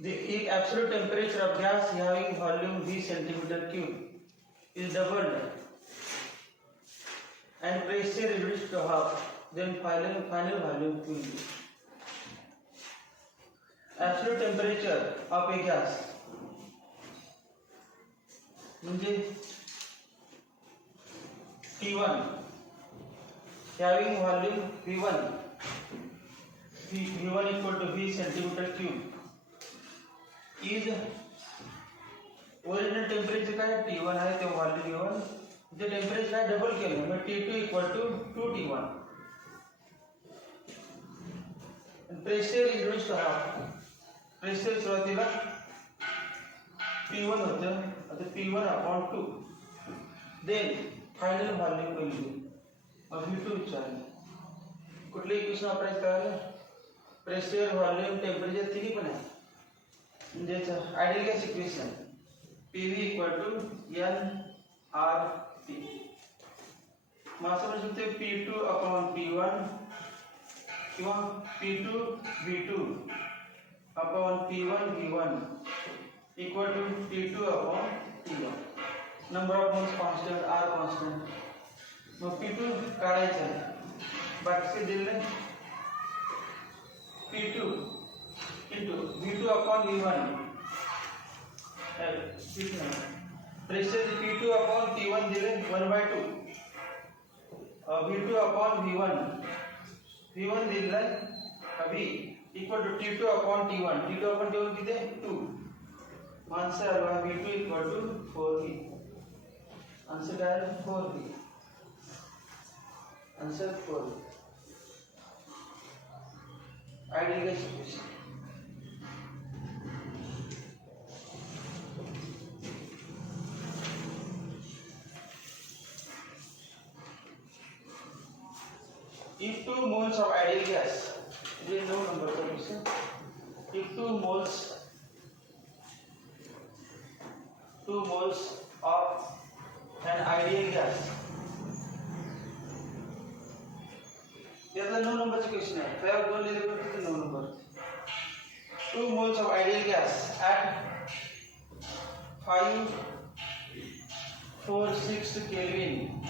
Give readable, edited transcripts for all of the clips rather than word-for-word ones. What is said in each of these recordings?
The absolute temperature of gas having volume V centimeter cube is doubled and pressure reduced to half, then final volume will be absolute temperature of a gas म्हणजे T1 having volume V1 equal to V centimeter cube is original temperature काय T1 आहे ते volume V1 जे temperature काय double केलं मग T2 equal to 2T1 pressure is reduced to half pressure सुरुवातीला P1 होतं आता P1 upon 2 then final volume will be V2 विचारलं कुठले इक्वेशन वापरायचं कळलं प्रेशर व्हॉल्यूम टेम्परेचर तिन्ही पण आहे म्हणजे ideal gas equation PV equal to nRT मग असं म्हणू शकतो P2 upon P1 किंवा P2 V2 upon P1 V1 equal to T2 upon T1 number of moles constant R constant mug P2 काढायचं आहे बाकीचे दिले P2 into V2 upon V1 pressure P2 upon T1 दिले 1/2 V2 upon V1 दिले अभी equal to T2 upon T1 किती आहे 2 आंसर आला V2 equal to 4V answer काय आहे 4V answer 4V ideal gas equation If 2 moles of ideal gas, there is no number for this. If 2 moles of an ideal gas, there is no number question. If I have only the no number. 2 moles of ideal gas at 546 Kelvin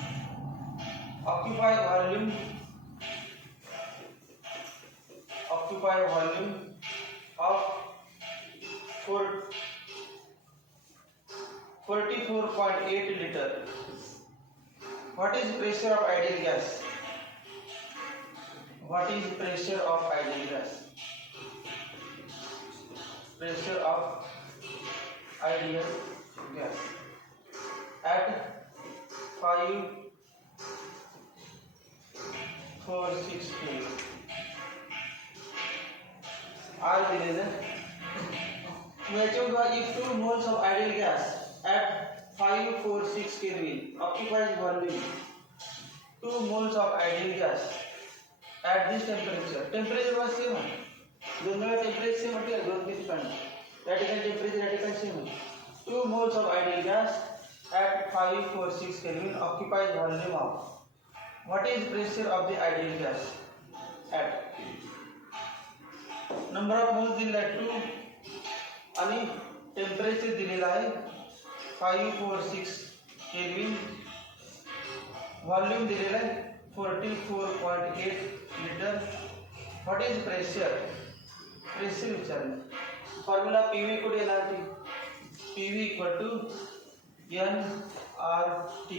occupy volume of 44.8 liter. What is pressure of ideal gas? What is pressure of ideal gas? Pressure of ideal gas at 546 Kelvin. R दिलेलं if 2 moles of ideal gas at 546 Kelvin occupies volume 2 moles of ideal gas at this temperature was same आहे दोन वेळा temperature same होते दोन किती पण या ठिकाणी टेम्परेचर या ठिकाणी सेम आहे 2 moles of ideal gas at 546 Kelvin occupies volume of what is pressure of the ideal gas at number of moles दिलेला आहे 2 आणि टेम्परेचर दिलेला आहे 546 केल्विन व्हॉल्यूम दिलेला आहे 44.8 लिटर व्हॉट इज प्रेशर विचारलं फॉर्म्युला पीव्ही कुठे येणार ती PV equal to nRT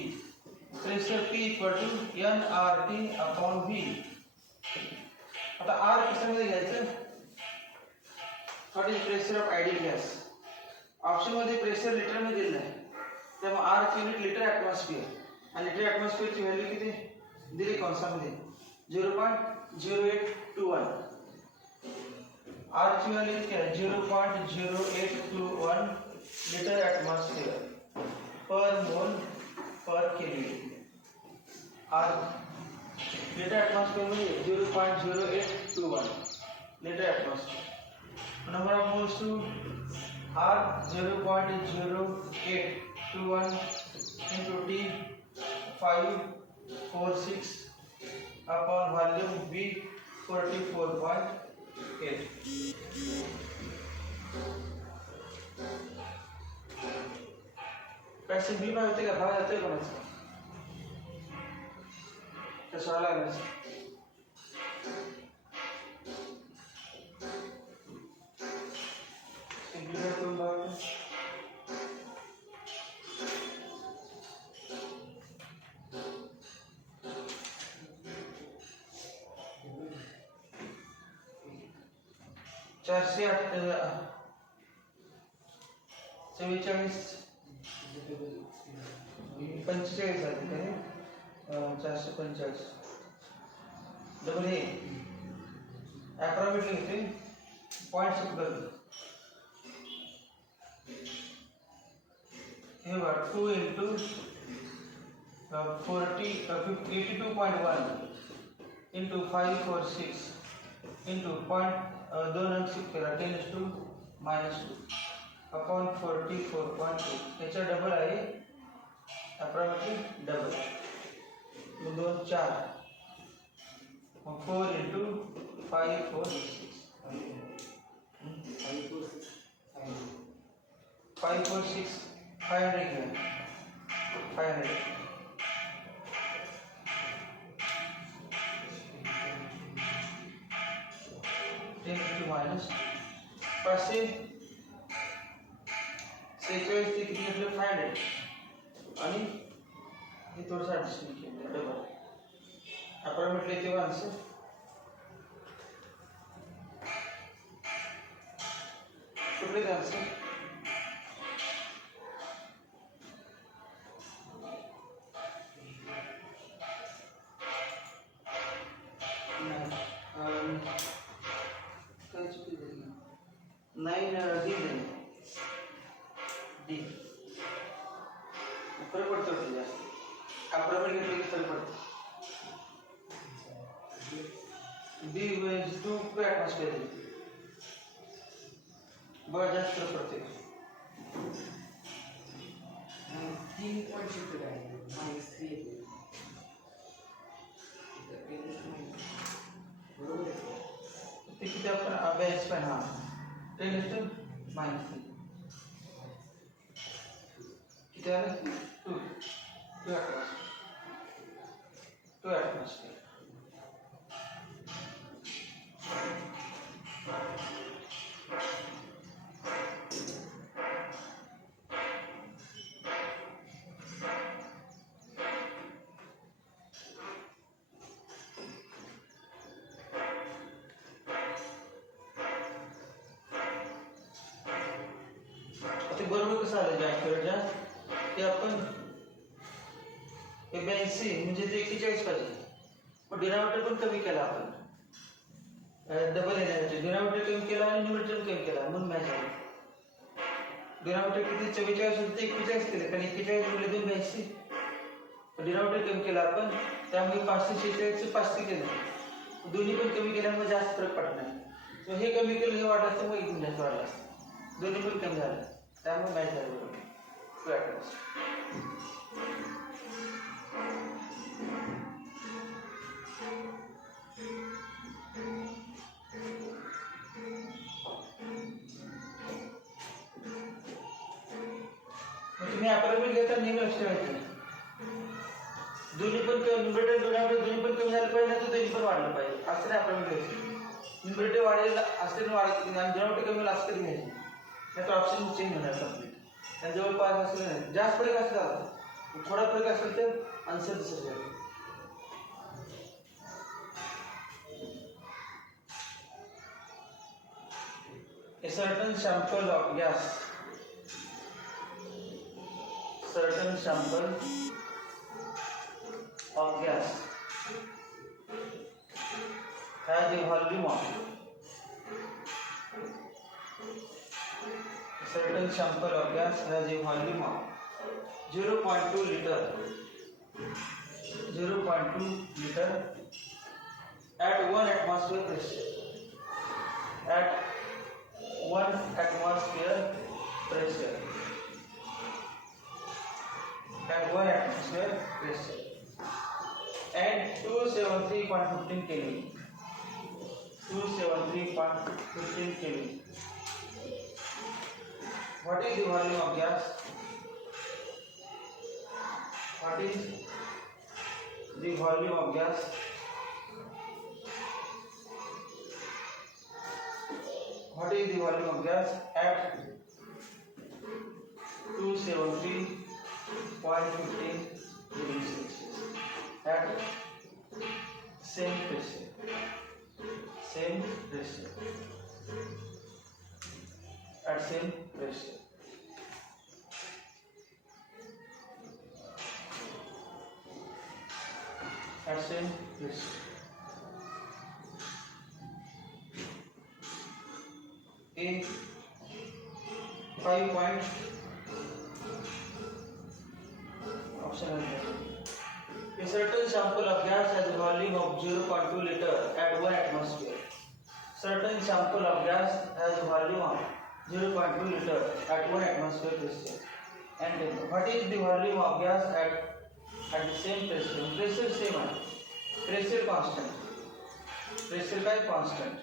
pressure P equal to nRT upon V आता R कशामध्ये घ्यायचं What is pressure of ideal gas? Option मध्ये प्रेशर लिटर मध्ये दिलेलं आहे तेव्हा R ची युनिट लिटर ॲटमॉस्फियर आणि लिटर ॲटमॉस्फियर ची व्हॅल्यू किती दिली कंसामध्ये 0.0821 R ची व्हॅल्यू किती आहे 0.0821 लिटर ॲटमॉस्फियर पर मोल पर केल्विन R लिटर ॲटमॉस्फियर मध्ये 0.0821 litre atmosphere number of moles to R 0.0821 into T 546 upon volume V 44.8 काय सिम्प्लिफाय होते का? भाग जातोय कोणाचा? कशाला लागणार? सिम्प्लिफाय करून भाग 444 45 आले काय? 445 डबल हे अप्रॉक्सिमेटली होते पॉइंट शिफ्ट करतो हे बघा 2 into 82.1 into 546 into point 2 अंक शिफ्ट केला 10⁻² अपॉन 44.2 याचा डबल आहे अप्रॉक्सिमेटली डबल मग 2 4 4 into 546 546 500 घ्या 500 10 माइनस 546 ते किती घेतलं 500 आणि हे थोडंसं ॲडजस्टमेंट केलं डबल अप्रॉक्सिमेटली तेव्हा आन्सर कुठले आन्सर डी फरक पडतो जास्त अप्रॉक्सिमेट घेतलं की फरक पडतो डी म्हणजे 2 ॲटमॉस्फिअर बघा जास्त फरक पडते 3 पॉइंट शिफ्ट आहे -3 बरोबर आहे ते किती आपण अभ्यास पण हा 10⁻³ किती आलं 2 ॲटमॉस्फिअर बरोबर कसं आलं जॅकफ्रुटच्या ते आपण 82 म्हणजे ते 41 पाहिजे पण डिनॉमिनेटर पण कमी केला आपण डबल येण्यासाठी डिनॉमिनेटर कमी केला आणि न्यूमरेटर कमी केला म्हणून मॅच आला डिनॉमिनेटर किती 44 होते ते 41 केले कारण 41 गुणिले 2 82 डिनॉमिनेटर कमी केला आपण त्यामुळे 546 चे 500 केले दोन्ही पण कमी केल्यामुळे जास्त फरक पडत नाही सो हे कमी केलं हे वाढलं असतं मग एकदम जास्त वाढलं असतं दोन्ही पण कमी झालं त्यामुळे मॅच झालं बरोबर तुम्ही अप्रॉक्सिमेट घेता नेहमी लक्ष ठेवायचं दोन्ही पण न्यूमरेटर दोन्ही पण कमी झालं पाहिजे तर दोन्ही पण वाढलं पाहिजे असं नाही अप्रॉक्सिमेट घ्यायचं न्यूमरेटर वाढेल असते वाढत आणि डिनॉमिनेटर कमी असं तरी घ्यायचं नाही तर ऑप्शन चेंज होणार कंप्लीट आणि जवळपास असलं नाही जास्त फरक असला थोडा फरक असेल तर आन्सर दिसत जाईल A certain sample of gas has a volume of certain sample of gas has a volume of 0.2 liter at 1 atmosphere pressure at 1 atmosphere pressure and 273.15 Kelvin 273.15 Kelvin What is the volume of gas? What is the volume of gas? What is the volume of gas at 273.15 degrees Celsius at same pressure at same pressure. At same pressure. A 5 point option is there. A certain sample of gas has a volume of 0.2 liter at 1 atmosphere. Certain sample of gas has a volume of 0.2 liter at 1 atmosphere pressure. And what is the volume of gas at the same pressure? Pressure same है, pressure constant. Pressure का constant.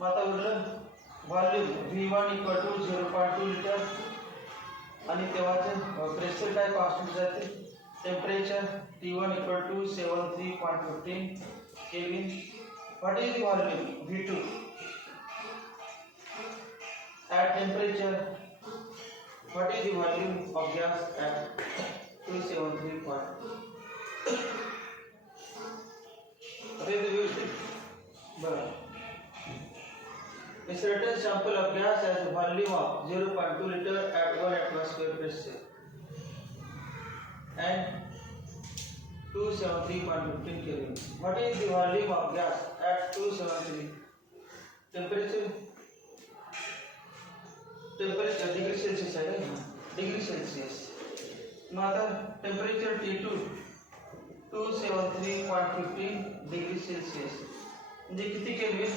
मतलब volume V1 equal to 0.2 liter आणि तेव्हाचे प्रेशर काय कॉन्स्टंट जाते. Temperature T1 equal to 73.15 kelvin. What is the volume V2 at temperature? What is the volume of gas at 273 point? What is the volume? A certain sample of gas has a volume of 0.2 liter at 1 atmosphere pressure and 273.15 Kelvin. What is the volume of gas at 273? Temperature degree Celsius है ना, degree Celsius. मतलब temperature T2 273.15 degree Celsius. ये कितनी केल्विन?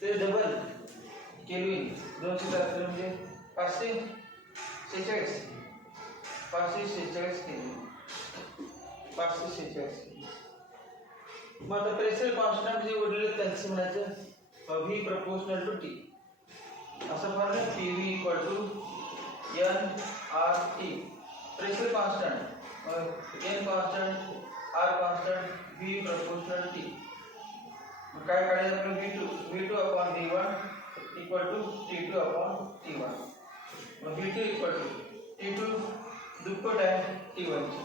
ते double kelvin दोनशे तरफ म्हणजे 546 केल्विन 546. मग आता प्रेशर कॉन्स्टंट जे उरलेले त्यांचे म्हणायचं V proportional to T. असं formula PV equal to nRT. Pressure constant n constant R constant V proportional T. काय काढायचं आपलं V2 upon V1 equal to T2 upon T1. Mug V2 equal to T2 दुप्पट आहे T1 चे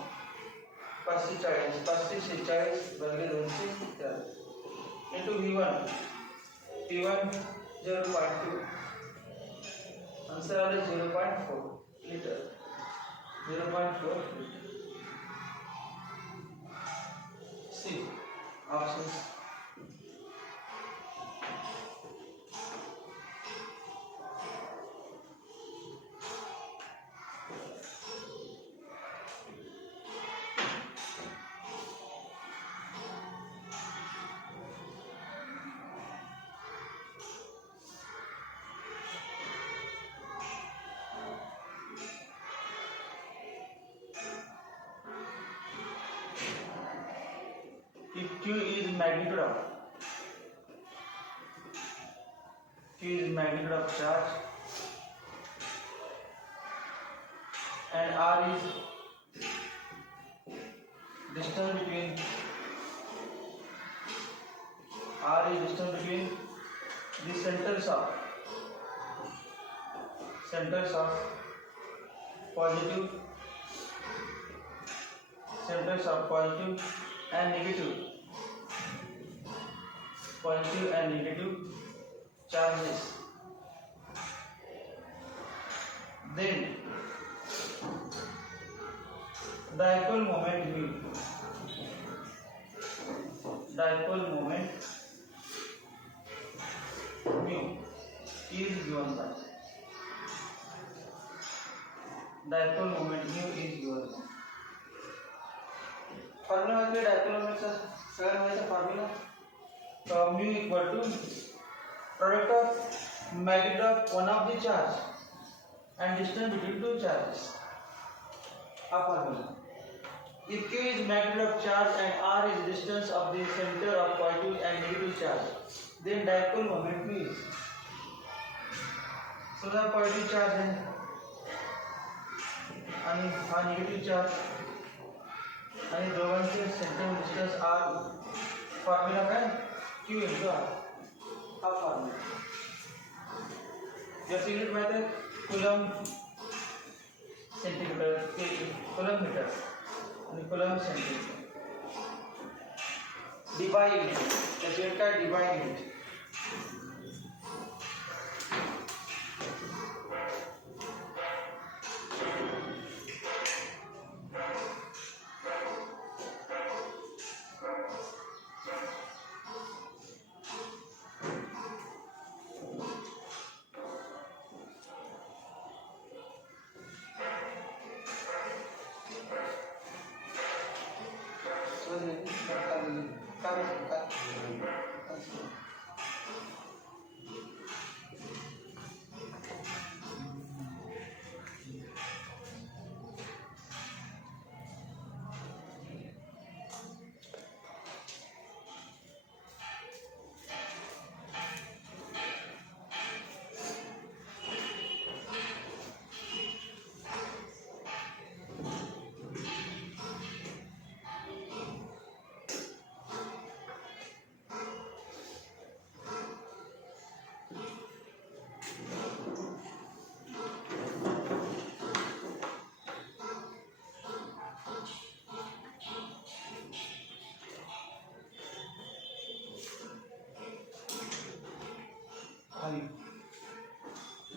546 भागिले 200 into V1 0.2 answer आले 0.4 litre 0.4 litre. C options. If Q is magnitude of charge and R is distance between the centers of positive and negative charges, then dipole moment mu is given by dipole moment mu is given by formula म्हणजे डायपोल मोमेंटचा सगळ्यात माहिती formula mu equal to product of magnitude of one of the charge and distance between two charges. A formula. If Q is magnitude of charge and R is distance of the center of positive and negative charge, then dipole moment means समजा positive charge आहे आणि हा negative charge आणि दोघांचे centre distance R formula काय Q into are हा फॉर्म्युला याची युनिट माहिती आहे कुलम सेंटीमीटर कुलम मीटर आणि कुलम सेंटीमीटर डिबाय युनिट त्याची युनिट काय डिबाय युनिट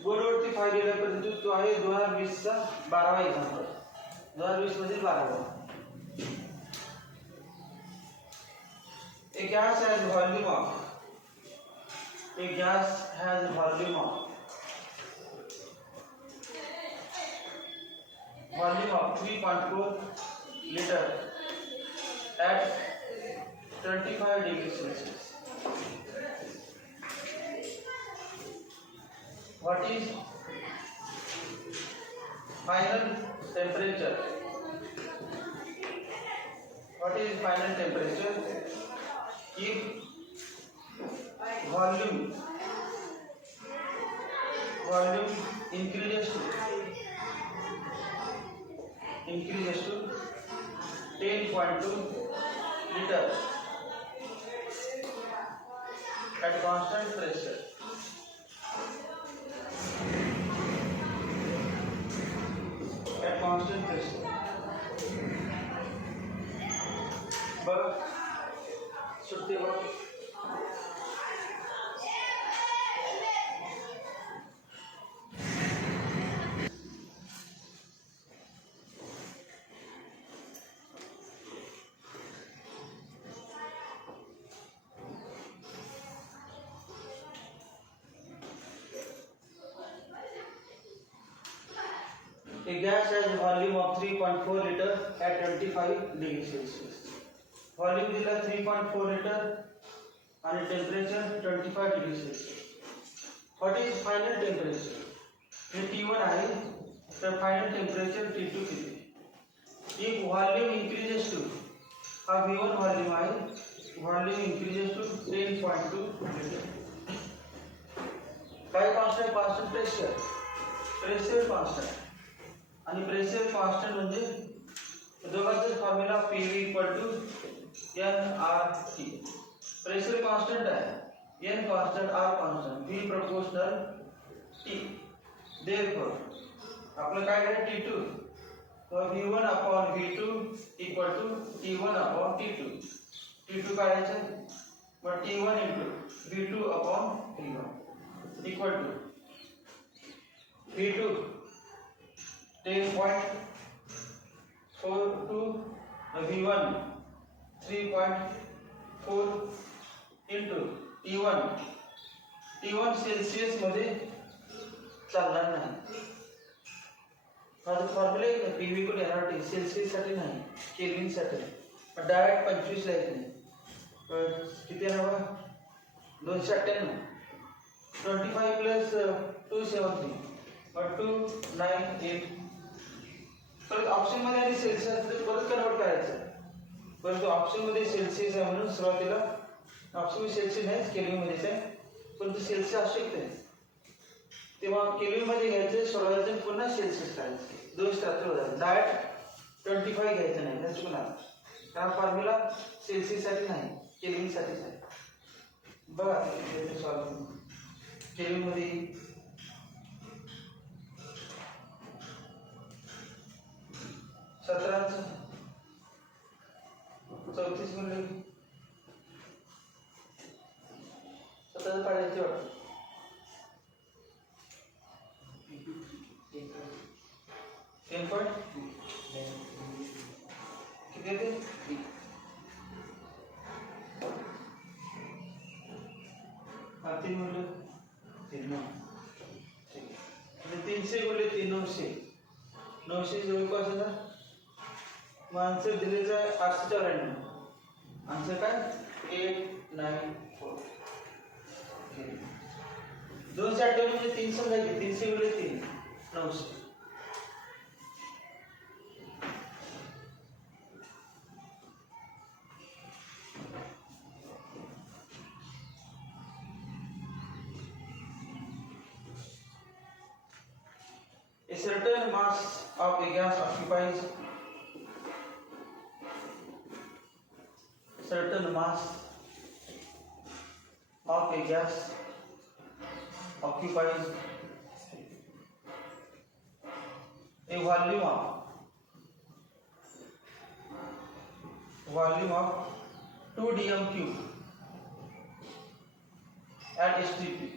बोर्डवरती फाईल दिल्यापर्यंत तो आहे 2020 चा 12वा एक्झाम्पल 2020 मधील 12वा A gas has volume of 3.4 liter at 25 degrees Celsius. What is final temperature? What is final temperature if volume increases to 10.2 liter at constant pressure? At constant pressure. बघा सुट्टी बघ A gas has a volume of 3.4 liter at 25 degrees Celsius. Volume दिला 3.4 liter आणि temperature 25 degrees Celsius. What is final temperature? हे T1 आहे तर final temperature T2 किती? If volume increases to हा V1 volume आहे volume increases to 10.2 liter. काय constant? Constant pressure. Pressure constant. आणि pressure constant म्हणजे दोघांचा formula PV nRT. Pressure constant आहे n constant r constant V proportional T. Therefore आपलं काय आहे T2 तर V1 upon V2 equal to T1 upon T2. T2 काढायचं मग T1 into V2 upon V1 equal to V2 10.4 to V1 3.4 into T1 Celsius मध्ये चालणार नाही. माझं फॉर्म्युला आहे ना PV को nRT सेल्सियस साठी नाही केल्विन साठी डायरेक्ट 25 ला येते किती आहे ना 298 25 plus 273 or 298 परत ऑप्शन मध्ये आधी सेल्सियस परत कन्वर्ट करायचं परंतु ऑप्शन मध्ये सेल्सियस आहे म्हणून सुरुवातीला ऑप्शन सेल्सियस नाही केल्विन मध्येच आहे परंतु सेल्सियस असू शकते तेव्हा केल्विन मध्ये घ्यायचे सोडवायचे पुन्हा सेल्सियस करायचे 273 होतात डायरेक्ट 25 घ्यायचं नाही नाही चुकणार कारण फॉर्म्युला सेल्सियस साठी नाही केल्विन साठीच आहे बघा सॉल्व केल्विन मध्ये 17 34 म्हणले 17 काढायची वाटतं 10 पॉइंट किती येते हा 3 म्हणलं 3 ठीक आहे 300 बोलले 900 जवळपास आहे ना मग आन्सर दिलेलं आहे 894 आन्सर काय 894 298 म्हणजे 300 घ्यायचे 300 बोलले 3 900 A certain mass of a gas occupies certain mass of a gas occupies a volume of 2 dm cube at STP.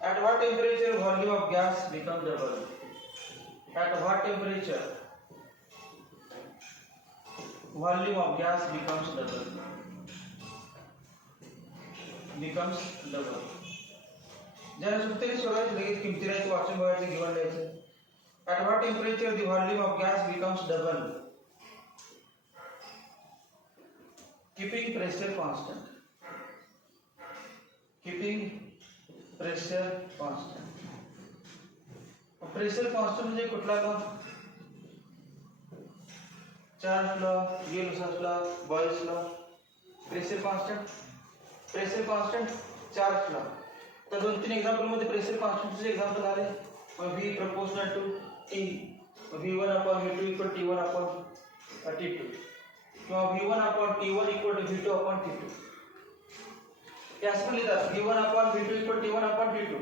At what temperature volume of gas becomes double? At what temperature volume of gas becomes double? ज्याला सुत्तरी सोडायचं लगेच किमती राहायचं वाचून बघायचं घेऊन द्यायचं. At what temperature the volume of gas becomes double? Keeping pressure constant. Pressure constant म्हणजे कुठला law Charles law Gay-Lussac's law Boyle's law pressure constant Charles law तर 2-3 एक्झाम्पल मध्ये प्रेशर कॉन्स्टंटचे एक्झाम्पल आले V proportional to T V1 upon V2 equal to T1 upon T2 किंवा V1 upon T1 equal to V2 upon T2 असं लिहितात V1 upon V2 equal to T1 upon T2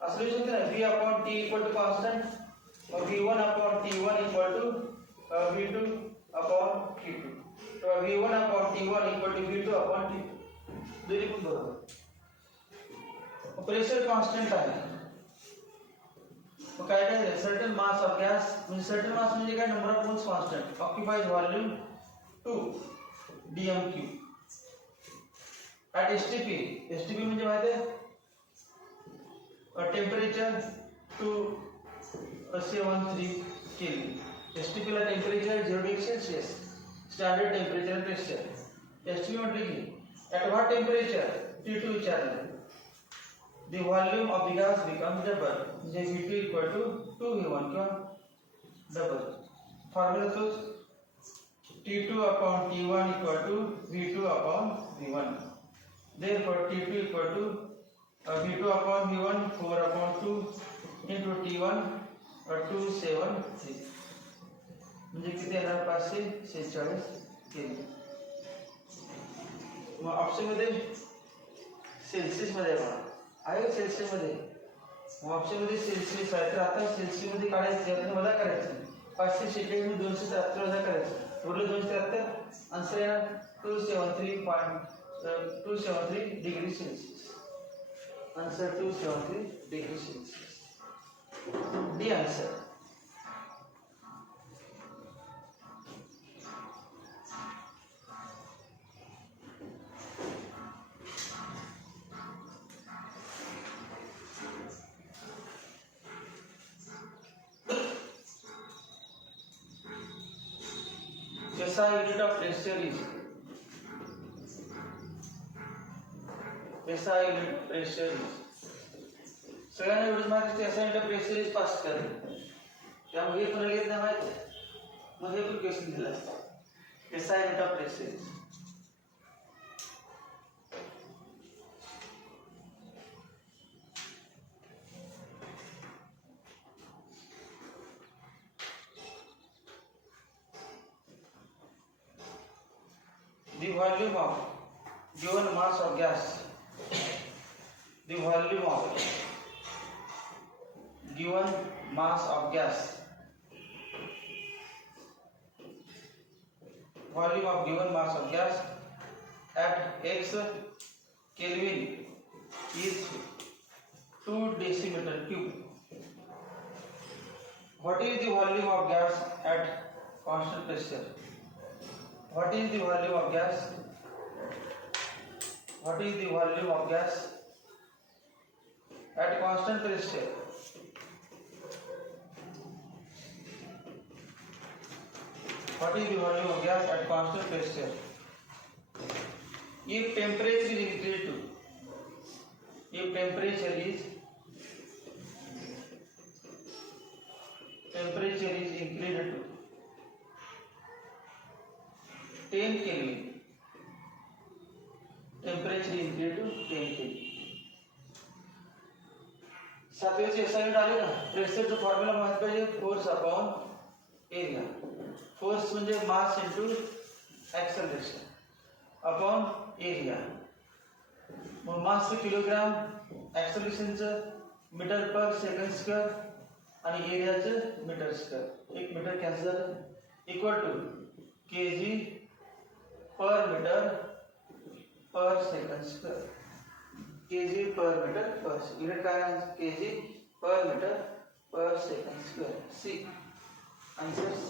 असं लिहू शकतो ना V upon T equal to constant और V1 upon T1 equal to V2 upon T2 तो V1 upon T1 equal to V2 upon T2 दोन्ही पण बरोबर प्रेशर कॉन्स्टंट आहे मग काय काय सर्टन मास ऑफ गॅस म्हणजे सर्टन मास म्हणजे काय number of moles constant occupied volume 2 dm cube at STP म्हणजे माहिती आहे टेम्परेचर 273 केल्विन STP ला temperature 0 degree Celsius standard temperature pressure STP म्हटले की at what temperature T2 विचारले the volume of the gas becomes double म्हणजे V2 equal to 2V1 किंवा double formula तोच T2 upon T1 equal to V2 upon V1 therefore T2 equal to V2 upon V1 4 upon 2 into T1 273 म्हणजे किती येणार 546 केल्विन मग ऑप्शन मध्ये सेल्सियस मध्ये आहे सेल्सियस मध्ये मग ऑप्शन मध्ये सेल्सियस आहे तर आता सेल्सियस मध्ये काढायचं यातून वजा करायचं 546 मध्ये 273 वजा करायचं उरलं 273 आन्सर येणार 273 degree Celsius answer 273 degree Celsius D answer SI unit of pressure is SI unit pressure is सगळ्यांना एवढंच माहिती असते SI unit of pressure is पास करेल त्यामुळे हे पण घेत नाही माहिती मग हे पण क्वेश्चन दिला SI unit of pressure. The volume of given mass of gas. The volume of given mass of gas. Volume of given mass of gas at x Kelvin is 2 decimeter cube. What is the volume of gas at constant pressure? What is the volume of gas? What is the volume of gas at constant pressure? What is the volume of gas at constant pressure? If temperature is increased to, if temperature is increased to 10 Kelvin, temperature is increased to 10 Kelvin. सातवें से ऐसा डाले ना, प्रेशर जो फॉर्मूला माहित पाहिजे, force upon area. Force म्हणजे mass into acceleration upon area. मग मास किलोग्राम, एक्सेलरेशनचं मीटर पर सेकंड स्क्वेअर आणि एरियाचं मीटर स्क्वेअर. 1 मीटर कॅन्सल झालं, equal to kg per metre per second square. Kg per metre per unit काय आहे? Kg per metre per second square. C answers.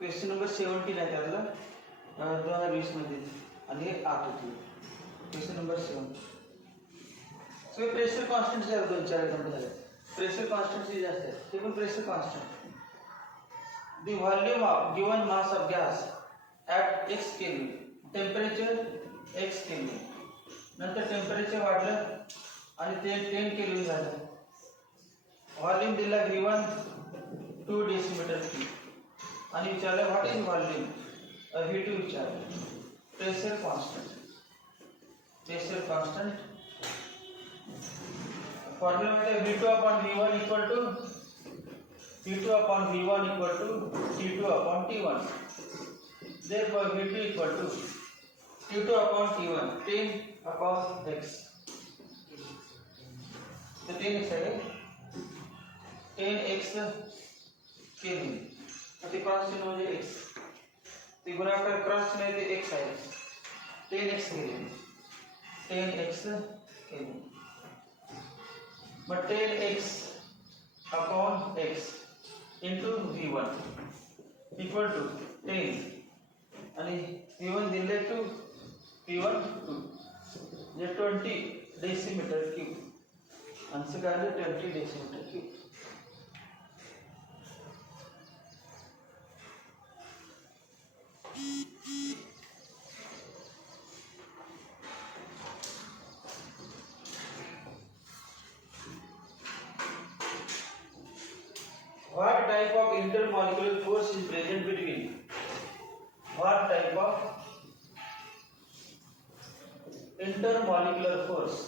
Question number 17 आहे त्यातला 2020 मध्ये आणि हे 8 होती. Question number 7. So pressure constant जे 2-4 एक्झाम्पल झाले. प्रेशर कॉन्स्टंट जे जास्त आहे ते पण pressure constant. The volume of given mass of gas at x kelvin, temperature x kelvin, नंतर टेम्परेचर वाढलं आणि ते 10 केल्विन झालं. व्हॉल्यूम दिला V1 2 डेसिमीटर क्यूब आणि विचारलं व्हॉट इज व्हॉल्यूम, V2 विचारलं. Pressure constant, pressure constant formula मध्ये V2 upon V1 equal to V2 upon V1 equal to T2 upon T1. therefore V2 equal to T2 upon T1 10 upon x. तो 10x आहे, 10x kelvin. ते क्रॉस चिन्ह म्हणजे x, ते गुणाकार क्रॉस चिन्ह ते x आहे. 10x kelvin, 10x kelvin. मग 10x upon x into V1 equal to 10 आणि V1 दिले टू P1 2 म्हणजे 20 डेसिमीटर क्यूब. आन्सर काय आहे? 20 decimetre cube. What type of intermolecular force is present between? What type of intermolecular force?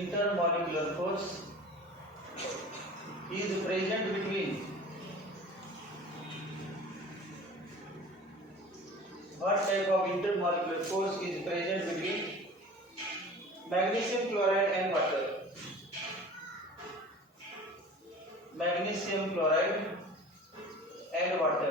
Intermolecular force is present between. What type of intermolecular force is present between magnesium chloride and water? Magnesium chloride and water.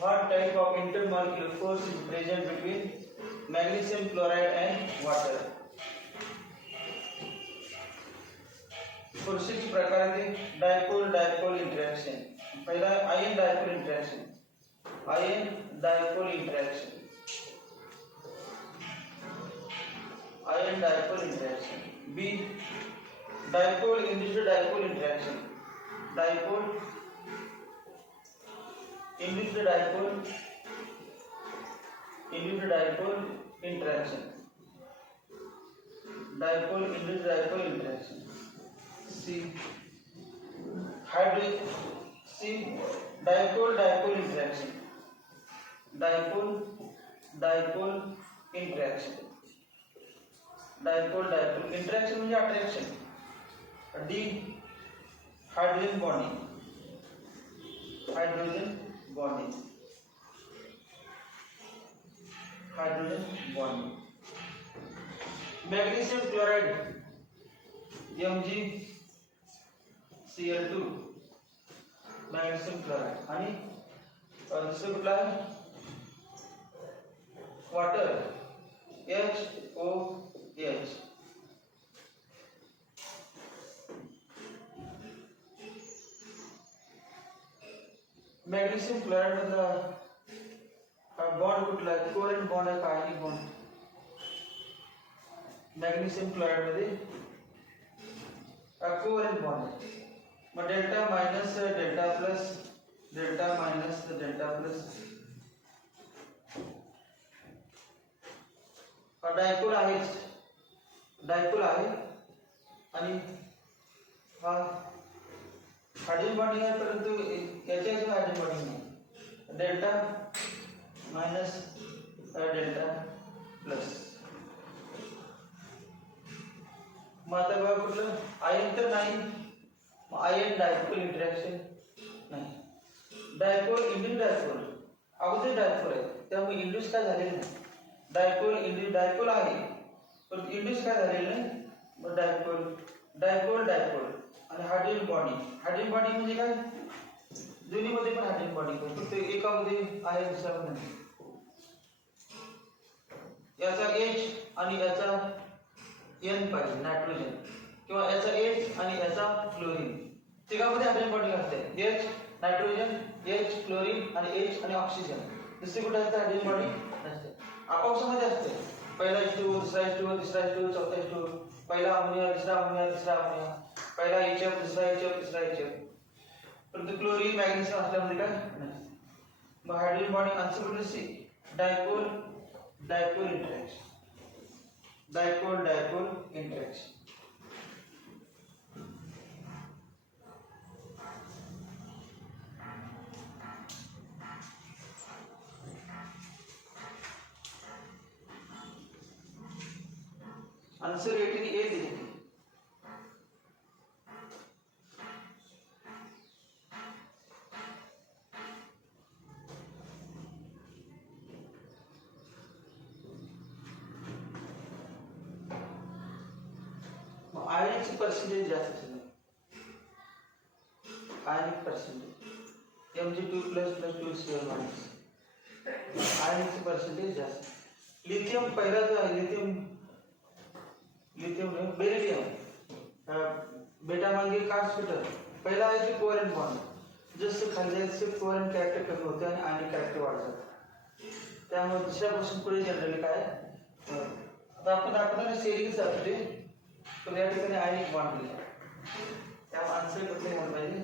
What type of intermolecular force is present between magnesium chloride and water? पुरुषाची प्रकारांमध्ये dipole dipole interaction. पहिला ion dipole interaction. Ion dipole interaction. Ion dipole interaction. B dipole induced dipole interaction. Dipole induced dipole interaction. Dipole induced dipole interaction. C dipole dipole interaction. Dipole dipole interaction. Dipole dipole interaction म्हणजे attraction. D hydrogen bonding. Hydrogen bonding. Hydrogen bonding. Magnesium chloride MgCl2 magnesium chloride आणि दुसरं कुठलं आहे water HOH. Magnesium chloride मधला bond कुठला आहे covalent bond आहे का आयनिक बॉन्ड. मॅग्नेशियम क्लोराइड मध्ये कोव्हॅलेंट बॉन्ड आहे. मग delta minus delta plus delta minus delta plus dipole आहे. डायपोल आहे आणि हा हायड्रोजन बॉन्डिंग आहे परंतु याच्यात हायड्रोजन बॉन्डिंग नाही. Delta minus delta plus. मग आता बघा कुठलं आयन तर नाही. आयन डायपोल इंटरॅक्शन नाही. डायपोल इंड्यूस डायपोल अगोदर डायपोल आहे त्यामुळे इंड्यूस काय झालेलं नाही. डायपोल इंड्यूस डायपोल आहे पण इंड्यूस काय झालेलं नाही. मग डायपोल डायपोल डायपोल आणि हायड्रोजन बॉन्डिंग. हायड्रोजन बॉन्डिंग म्हणजे काय दोन्हीमध्ये पण हायड्रोजन बॉन्डिंग फक्त एकामध्ये आहे दुसऱ्यामध्ये नाही. याचा H आणि याचा N पाहिजे नायट्रोजन किंवा याचा H आणि याचा क्लोरीन तिघांमध्ये हायड्रोजन बॉन्डिंग असते. H नायट्रोजन H क्लोरीन आणि H आणि ऑक्सिजन. दुसरी कुठे असते हायड्रोजन बॉन्डिंग नसते. आपापसामध्ये असते. पहिला H2 दुसरा H2 तिसरा H2 चौथा H2 पहिला अमोनिया दुसरा अमोनिया तिसरा अमोनिया पहिला HF दुसरा HF तिसरा HF परंतु क्लोरीन मॅग्नेशियम असल्यामध्ये काय नसते. मग हायड्रोजन बॉन्डिंग आन्सर कुठलं C dipole dipole interaction. Dipole dipole interaction. Answer 18A दिली. आयनिक पर्सेंटेज जास्त आहे. आयनिक पर्सेंटेज Mg2 + 2Cl-. आयनिक पर्सेंटेज जास्त. लिथियम पहिला जो आहे लिथियम ने बेरिलियम बेटा मागे कास्पिटर पहिला आहे की कोव्हॅलेंट बॉन्ड. जसं खाली जायचं कोव्हॅलेंट कॅरेक्टर कमी होते आणि आयनिक कॅरेक्टर वाढतात. त्यामुळे दुसऱ्यापासून पुढे जनरली काय आता आपण दाखवताना सेरिंग जाते पण या ठिकाणी आयनिक बॉन्ड दिला. त्या आन्सर कुठले म्हणून पाहिजे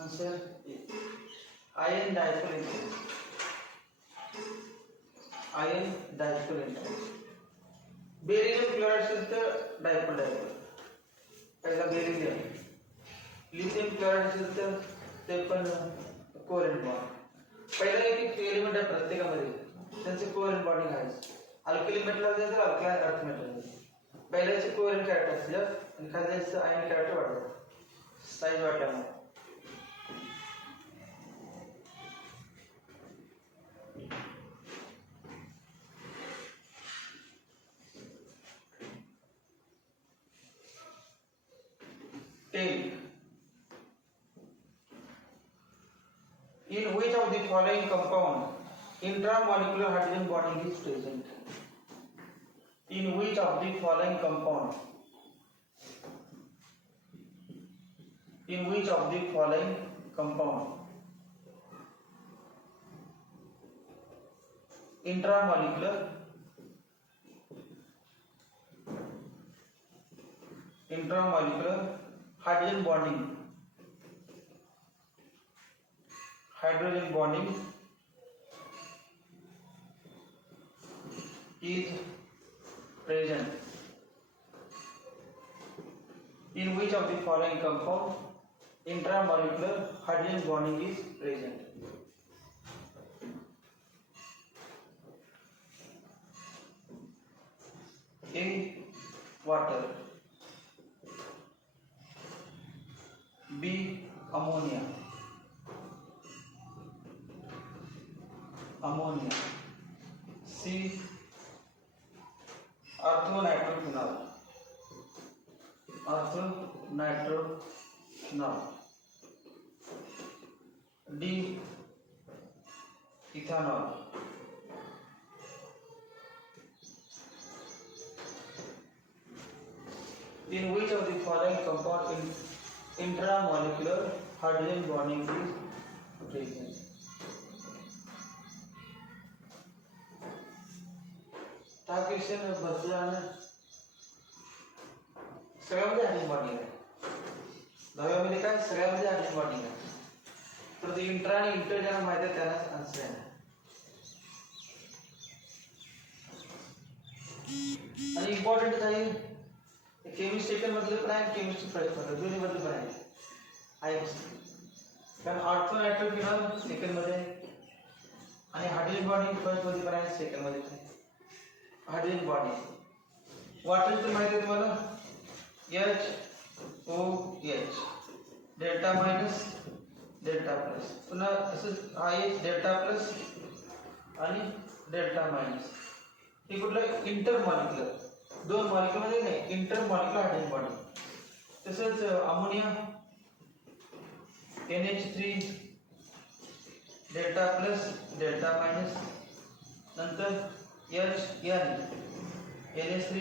answer ion dipole interaction. Ion dipole interaction. Beryllium chloride असेल तर डायपोल डायपोल पहिला बेरिलियम. लिथियम क्लोराइड असेल तर ते पण कोव्हॅलेंट बॉन्ड. पहिला एक एलिमेंट आहे प्रत्येकामध्ये त्यांचे कोव्हॅलेंट बॉन्डिंग आहे. अल्कली मेटल असेल तर अल्कलाइन अर्थ मेटल पहिल्याचे कोव्हॅलेंट कॅरेक्टर असले आणि खालच्याचं आयनिक कॅरेक्टर वाढतात साईज वाढल्यामुळे. In which of the following compound intramolecular hydrogen bonding is present? In which of the following compound in which of the following compound intramolecular hydrogen bonding is present? In which of the following compound intramolecular hydrogen bonding is present? A. Water. B. Ammonia. C. Orthonitrophenol. D. Ethanol. In which of the following compound intramolecular hydrogen bonding is present? हा क्वेश्चन भरपूर आहे सगळ्यामध्ये hydrogen bonding आहे 10व्यामध्ये काय सगळ्यामध्ये hydrogen bonding आहे तर ते इंट्रा आणि इंटर ज्यांना माहिती आहे त्यांनाच आन्सर आहे आणि इम्पॉर्टंट आहे केमिस्ट्री सेकंड मधले पण आहे केमिस्ट्री फर्स्ट मधले दोन्ही मधले पण आहे कारण ऑर्थोनायट्रोफिनॉल सेकंड मध्ये आणि हायड्रोजन बॉन्डिंग फर्स्ट मध्ये पण आहे सेकंड मध्ये पण आहे हायड्रोजन बॉन्डिंग वॉटर तर माहिती आहे तुम्हाला HOH delta minus delta plus पुन्हा असंच हा एक डेल्टा प्लस आणि डेल्टा मायनस हे कुठलं इंटरमॉलिक्युलर दोन मॉलिक्युल मध्ये नाही इंटरमॉलिक्युलर हायड्रोजन बॉन्डिंग तसंच ammonia NH3 delta plus delta minus नंतर HN NH3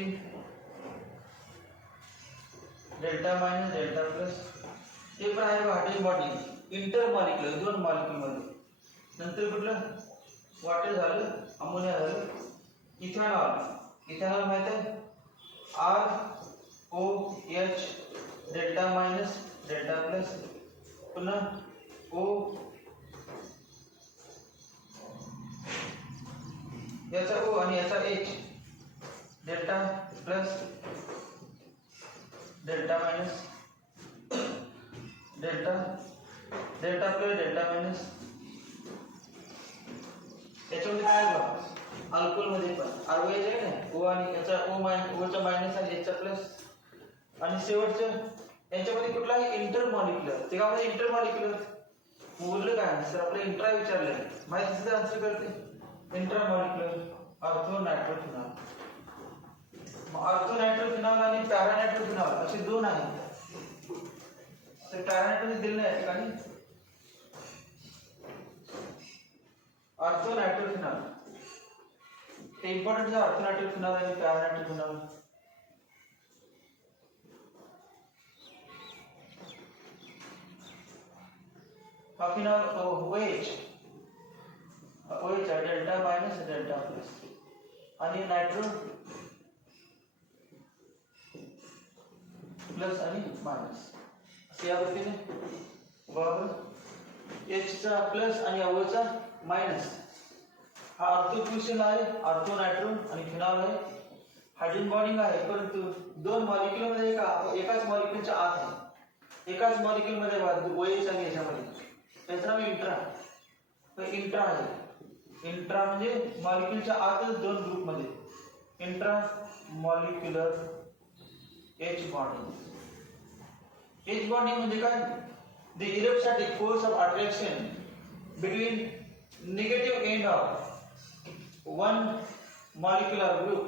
delta minus delta plus हे पण आहे हायड्रोजन बॉन्डिंग इंटरमॉलिक्युलर दोन मॉलिक्युल मध्ये नंतर कुठलं वॉटर झालं अमोनिया झालं इथेनॉल माहित आहे ROH delta minus delta plus पुन्हा O याचा O आणि याचा H delta plus delta minus delta plus delta minus याच्यामध्ये काय बघा अल्कोहोल मध्ये पण ROH आहे ना O आणि याचा O चा मायनस आणि H चा प्लस आणि शेवटचं यांच्यामध्ये कुठला आहे इंटरमॉलिक्युलर ते का म्हणजे इंटरमॉलिक्युलर बोललं काय सर आपलं इंट्रा विचारलंय माहिती सुद्धा आन्सर करते इंट्रामॉलिक्युलर ऑर्थोनायट्रोफिनॉल आणि पॅरानायट्रोफिनॉल असे दोन आहेत तर पॅरानायट्रोफिनॉल दिलं नाही या ठिकाणी ऑर्थोनायट्रोफिनॉल हे इम्पॉर्टंट आहे ऑर्थोनायट्रोफिनॉल आणि paranitrophenol phenol OH delta minus delta plus आणि नायट्रो प्लस आणि मायनस असे या पद्धतीने बरोबर H चा प्लस आणि O चा मायनस हा ऑर्थोक्विशन आहे ऑर्थोनायट्रो आणि फिनॉल आहे हायड्रोजन बॉन्डिंग आहे परंतु दोन मॉलिक्युल मध्ये एकाच मॉलिक्युलच्या आत आहे एकाच मॉलिक्युल मध्ये OH आणि याच्यामध्ये त्याचं नाव इंट्रा आहे इंट्रा म्हणजे मॉलिक्युलच्या आतच दोन ग्रुप मध्ये इंट्रा मॉलिक्युलर H बॉन्डिंग म्हणजे काय the electrostatic force of attraction between negative end of one molecular group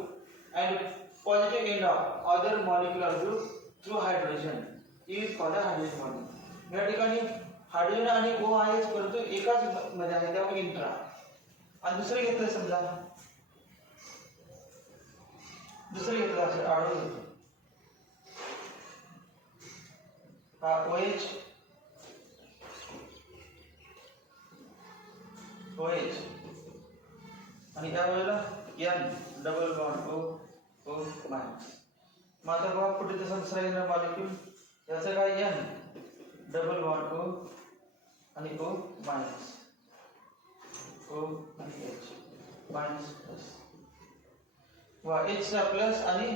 and positive end of other molecular group through hydrogen is called hydrogen bonding या ठिकाणी हायड्रोजन आणि O आहेच परंतु एकाच मध्ये आहे त्यामुळे इंट्रा आणि दुसरे घेतलं समजा असं आढळून हा OH OH आणि या वेळेला N double bond O minus. मग आता बघा पुढे तसा दुसरा येणार मॉलिक्यूल, याचं काय N डबल बॉन्ड O आणि O मायनस, O आणि H मायनस प्लस. वा H चा प्लस आणि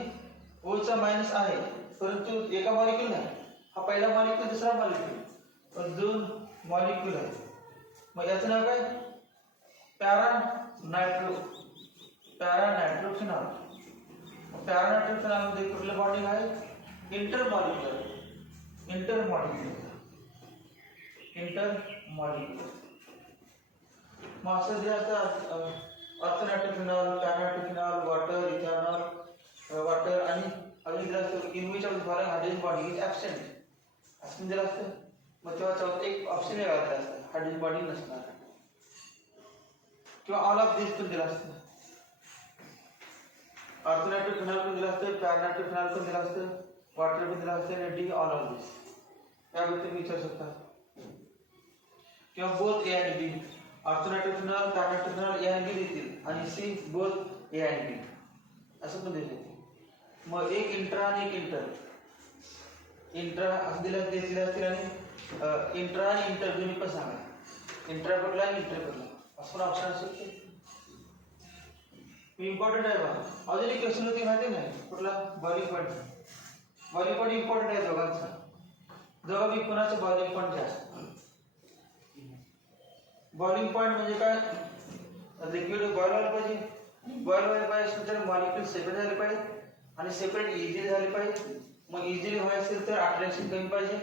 O चा मायनस आहे, परंतु एका मॉलिक्यूल नाही, हा पहिला मॉलिक्यूल दुसरा मॉलिक्यूल, पण दोन मॉलिक्यूल आहे. मग याचं नाव काय? पॅरा नायट्रोफिनॉल. पॅरा नायट्रोफिनॉलमध्ये कुठलं बॉन्डिंग आहे? इंटरमॉलिक्युलर. मग असं जे आता orthonitrophenol, para nitrophenol, water, ethanol, water आणि अजून दिलं असतं in which of the following hydrogen bonding is absent असं दिलं असतं. मग तेव्हा चौथा एक ऑप्शन वेगळा दिला असतं, हायड्रोजन बॉन्डिंग नसणार, किंवा ऑल ऑफ दिस पण दिलं असतं. ऑर्थोनायट्रोफिनॉल पण दिलं असतं, पॅरा नायट्रोफिनॉल पण दिलं असतं, वॉटर पण दिलं असतं आणि डी ऑल ऑफ दिस. याबद्दल तुम्ही विचारू शकता. किंवा बोथ ए आणि बी, ऑर्थोनायट्रोफिनॉल, पॅरा नायट्रोफिनॉल ए आणि बी देतील आणि सी बोथ ए आणि बी असं पण देतील. मग एक इंट्रा आणि एक इंट्रा असं दिलं असतील आणि इंट्रा आणि इंटर दोन्ही पण सांगा. इंट्रा कुठला आणि इंटर कुठला असं पण ऑप्शन असू शकते. इम्पॉर्टंट आहे बा. अजून एक क्वेश्चन होती माहिती नाही कुठला? बॉइलिंग पॉईंट इम्पॉर्टंट आहे दोघांचा. जेव्हा बी कोणाचं बॉइलिंग पॉईंट जास्त. बॉइलिंग पॉईंट म्हणजे काय? लिक्विड बॉईल व्हायला पाहिजे. बॉईल व्हायला पाहिजे असेल तर मॉलिक्यूल सेपरेट झाले पाहिजे आणि सेपरेट इझिली झाले पाहिजे. मग इझिली व्हायचं असेल तर अट्रॅक्शन कमी पाहिजे.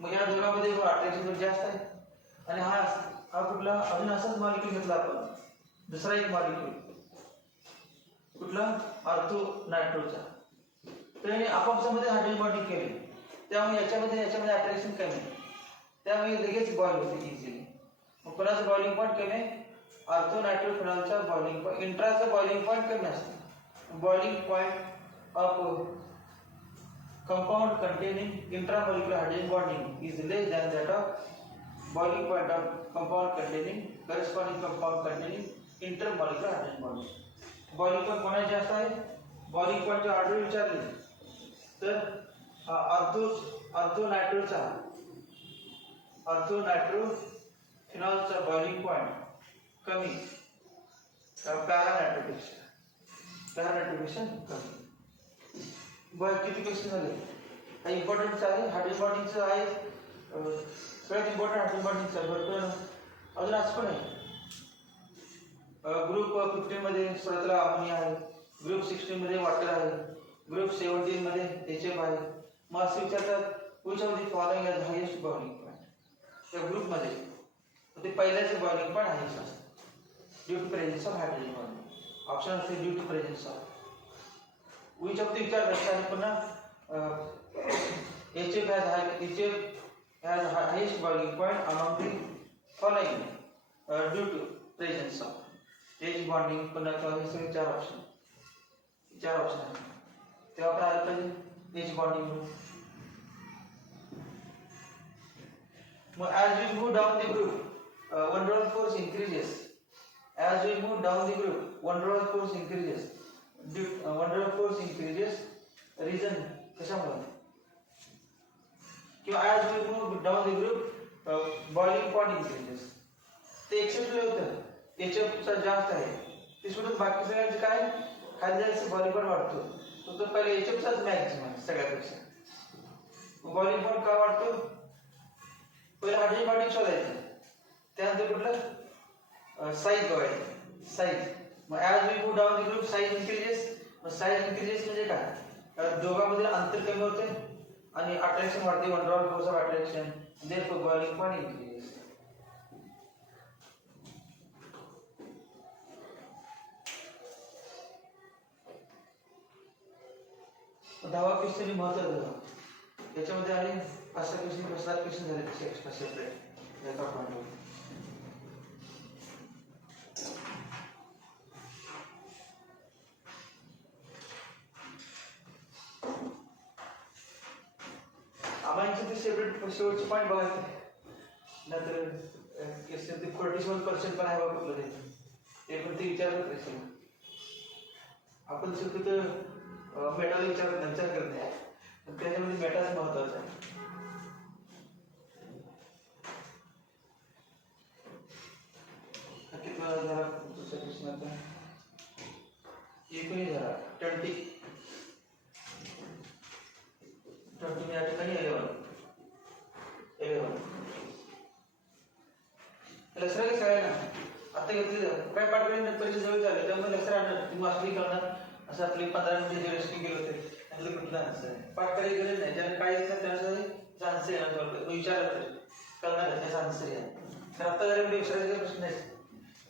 मग या दोघांमध्ये अट्रॅक्शन जास्त आहे. आणि हा कुठला? अजून असाच मॉलिक्यूल घेतला आपण, दुसरा एक मॉलिक्यूल कुठला? ऑर्थो नायट्रोचा. त्याने आपापसामध्ये हायड्रोजन बॉन्डिंग केली, त्यामुळे याच्यामध्ये अट्रॅक्शन कमी, त्यामुळे लगेच बॉईल होते इझिली. मग कोणाचं बॉइलिंग पॉईंट कमी आहे? ऑर्थो नायट्रोफिनॉलचा बॉइलिंग पॉईंट, इंट्राचा बॉइलिंग पॉईंट कमी असते. Boiling point of compound containing intramolecular hydrogen bonding is less than that of boiling point of compound containing corresponding compound containing intermolecular hydrogen bonding. Boiling point कोणाचे जास्त आहे? बॉइलिंग पॉईंटची ऑर्डर विचारली तर ऑर्थो नायट्रोफिनॉलचा बॉइलिंग पॉईंट कमी, पॅरा नायट्रोपेक्षा कमी. बरं, किती क्वेश्चन झाले? हा इम्पॉर्टंटच आहे, हायड्रोजन बॉन्डिंगचं आहे, सगळ्यात इम्पॉर्टंट हायड्रोजन बॉन्डिंगचं. बरं, अजून असं पण आहे. ग्रुप 15 मध्ये स्वतःला अमोनिया आहे, ग्रुप 16 मध्ये वॉटर आहे, ग्रुप 17 मध्ये HF आहे. मग असं विचारतात which of the following has highest boiling point? त्या ग्रुपमध्ये ते पहिल्याचे बॉइलिंग पॉईंट हायेस्ट असतं due to presence of hydrogen bonding. Option असते due to presence of. which of the विचारतात आणि पुन्हा HF has highest boiling point among the following due to presence of H bonding. पुन्हा हे चार ऑप्शन आहे, तेव्हा आपण आलं पाहिजे H bonding. Mug as we move down the group van der Waals force increases. As we move down the group van der Waals force increases. van der Waals force increases reason कशामुळे? किंवा as we move down the group boiling point increases. ते एक्सेप्ट होतं, HF चा जास्त आहे, ते सोडून बाकी सगळ्यांचं काय खाली जायचं बॉइलिंग पॉईंट वाढतो. तो पहिले HF चाच मॅक्सिमम आहे सगळ्यापेक्षा. बॉइलिंग पॉईंट का वाढतो? पहिले हायड्रोजन बॉन्डिंग शोधायचं, त्यानंतर कुठलं साईज बघायचं, साईज. मग as we move down the group size increases. मग साईज इन्क्रीजेस म्हणजे काय? दोघांमधील अंतर कमी होते आणि अट्रॅक्शन वाढते, van der Waals force of attraction, therefore boiling point increases. दहावा क्वेश्चन महत्त्वाचा, त्याच्यामध्ये आले 5 क्वेश्चन 7 क्वेश्चन झाले तसे एक्स्ट्रा सेपरेट याचा पॉईंट. आम्हाला ते सेपरेट शेवटचे पॉईंट बघायचे, नंतर क्वेश्चन ते 47% पण आहे बघा कुठलं ते पण ते विचारत क्वेश्चन आपण शक्यतो मेटाला विचार करत नाही पण त्याच्यामध्ये मेटाच महत्वाचा आहे. किती जरा दुसऱ्या प्रश्नाचा एकही जरा 20 या ठिकाणी 11 लसरा की सगळ्यांना आता घेतली काय पाठ परीक्षा जवळ झाली त्यामुळे लसरा आणणार तुम्ही वाचली करणार असं आपले 15 मिनिटे जे रेस्टिंग केले होते त्यातलं कुठलं आन्सर आहे पाठ करायची गरज नाही ज्याला काय येतं त्याचं आन्सर येणार विचारलं तरी कळणार आहे त्याचा आन्सर आहे तर आता जर मी विचारायचा प्रश्न आहे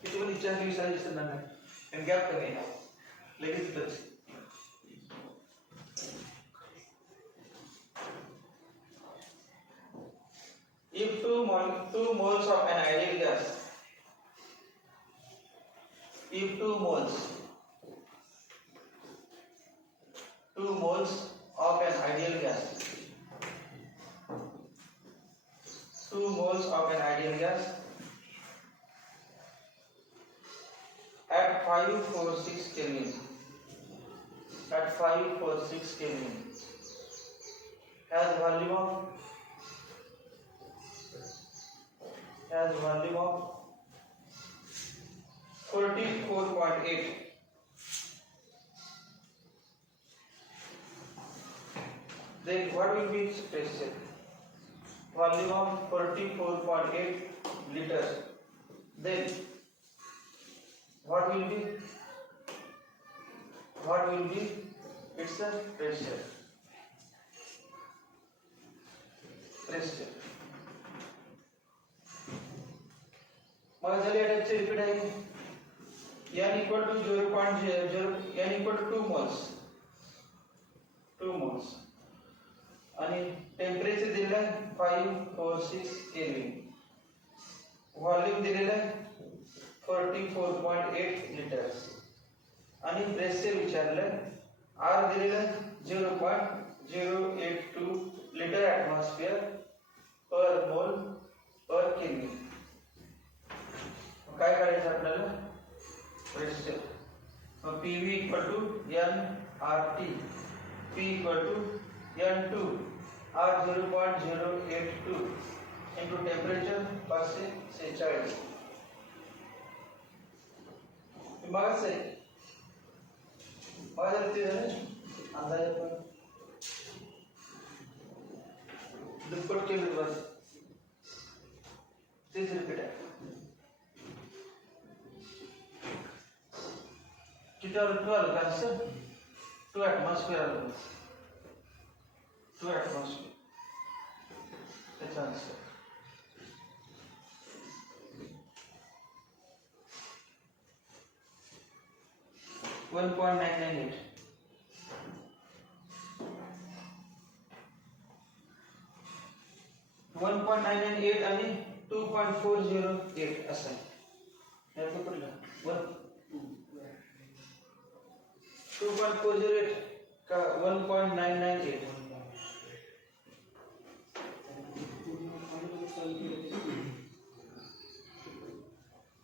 किती पण विचार विचारायला विसरणार नाही कारण गॅप कमी आहे लगेच तिथंच if two moles of an ideal gas if two moles of an ideal gas 2 moles of an ideal gas at 546 Kelvin has volume of 44.8 then what will be its pressure? Volume of 44.8 liters. Then what will be its pressure? मग जर या टाइपचे रिपीट आहे n equal to 0.0 n equal to 2 moles आणि टेम्परेचर दिलेलं आहे 546 kelvin volume दिलेलं आहे 44.8 लिटर्स आणि प्रेशर विचारलं R दिलेलं आहे 0.082 लिटर ॲटमॉस्फिअर पर मोल पर केल्विन काय करायचं आपल्याला प्रेशर मग PV equal to nRT P equal to N2 R 0.082 into temperature 546 मग से जर ते अंदाजे पण दुप्पट केलं बस तेच रिपीट आहे किती आलं 12 का सर 2 ॲटमॉस्फिअर आलं 2 ॲटमॉस्फिअर त्याचा आन्सर 1.998 1.998 आणि 2.408 असं आहे यातलं कुठलं 2.408 का 1.998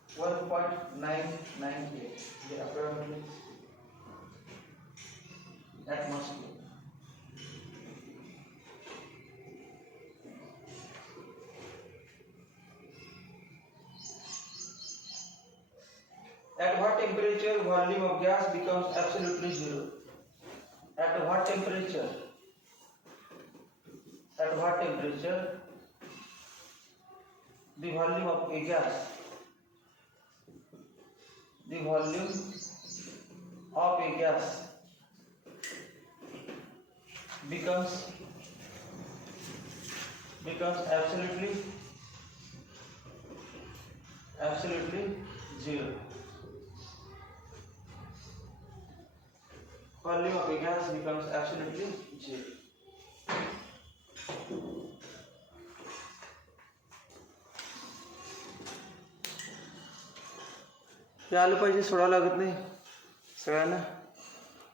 1.998 ये approximately atmosphere at what temperature volume of gas becomes absolutely zero at what temperature the volume of a gas becomes absolutely zero volume of a gas becomes absolutely zero हे आलं पाहिजे सोडावं लागत नाही सगळ्यांना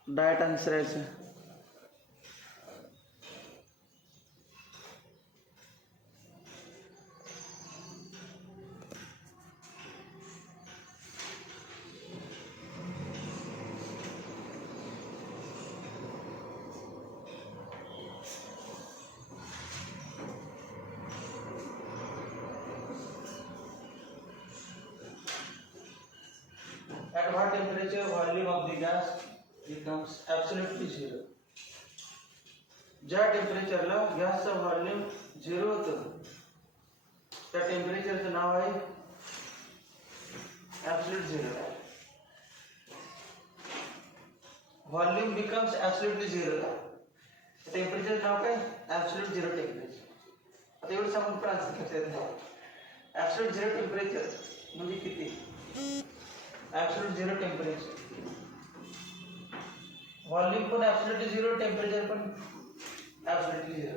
डायरेक्ट आन्सर यायचं what temperature volume of the gas becomes absolutely zero. ज्या टेम्परेचरला गॅसचं व्हॉल्यूम 0 होतं त्या टेम्परेचरचं नाव आहे absolute zero. Volume becomes absolutely zero. Temperature नाव काय absolute zero टेम्परेचर. आता एवढं सांगून पण आन्सर करता येत नाही. absolute zero टेम्परेचर म्हणजे किती? absolute zero टेम्परेचर, व्हॉल्यूम पण absolutely zero, टेम्परेचर पण absolutely zero.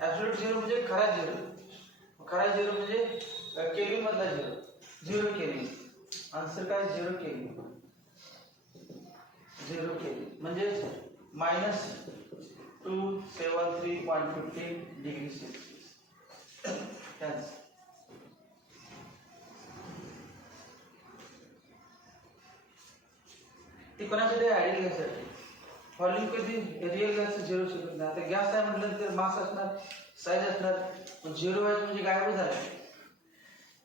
absolute zero म्हणजे खरा झिरो. खरा झिरो म्हणजे केल्विन मधला झिरो. 0 केल्विन. आन्सर काय 0 केल्विन. 0 केल्विन म्हणजे -273.15 डिग्री सेल्सिअस. ते कोणासाठी आयडियल गॅससाठी. व्हॉल्यूम कधी रिअल गॅस 0 शकत नाही. आता गॅस आहे म्हटलं तर मास असणार, साईज असणार, पण 0 व्हायचं म्हणजे गायब झालं.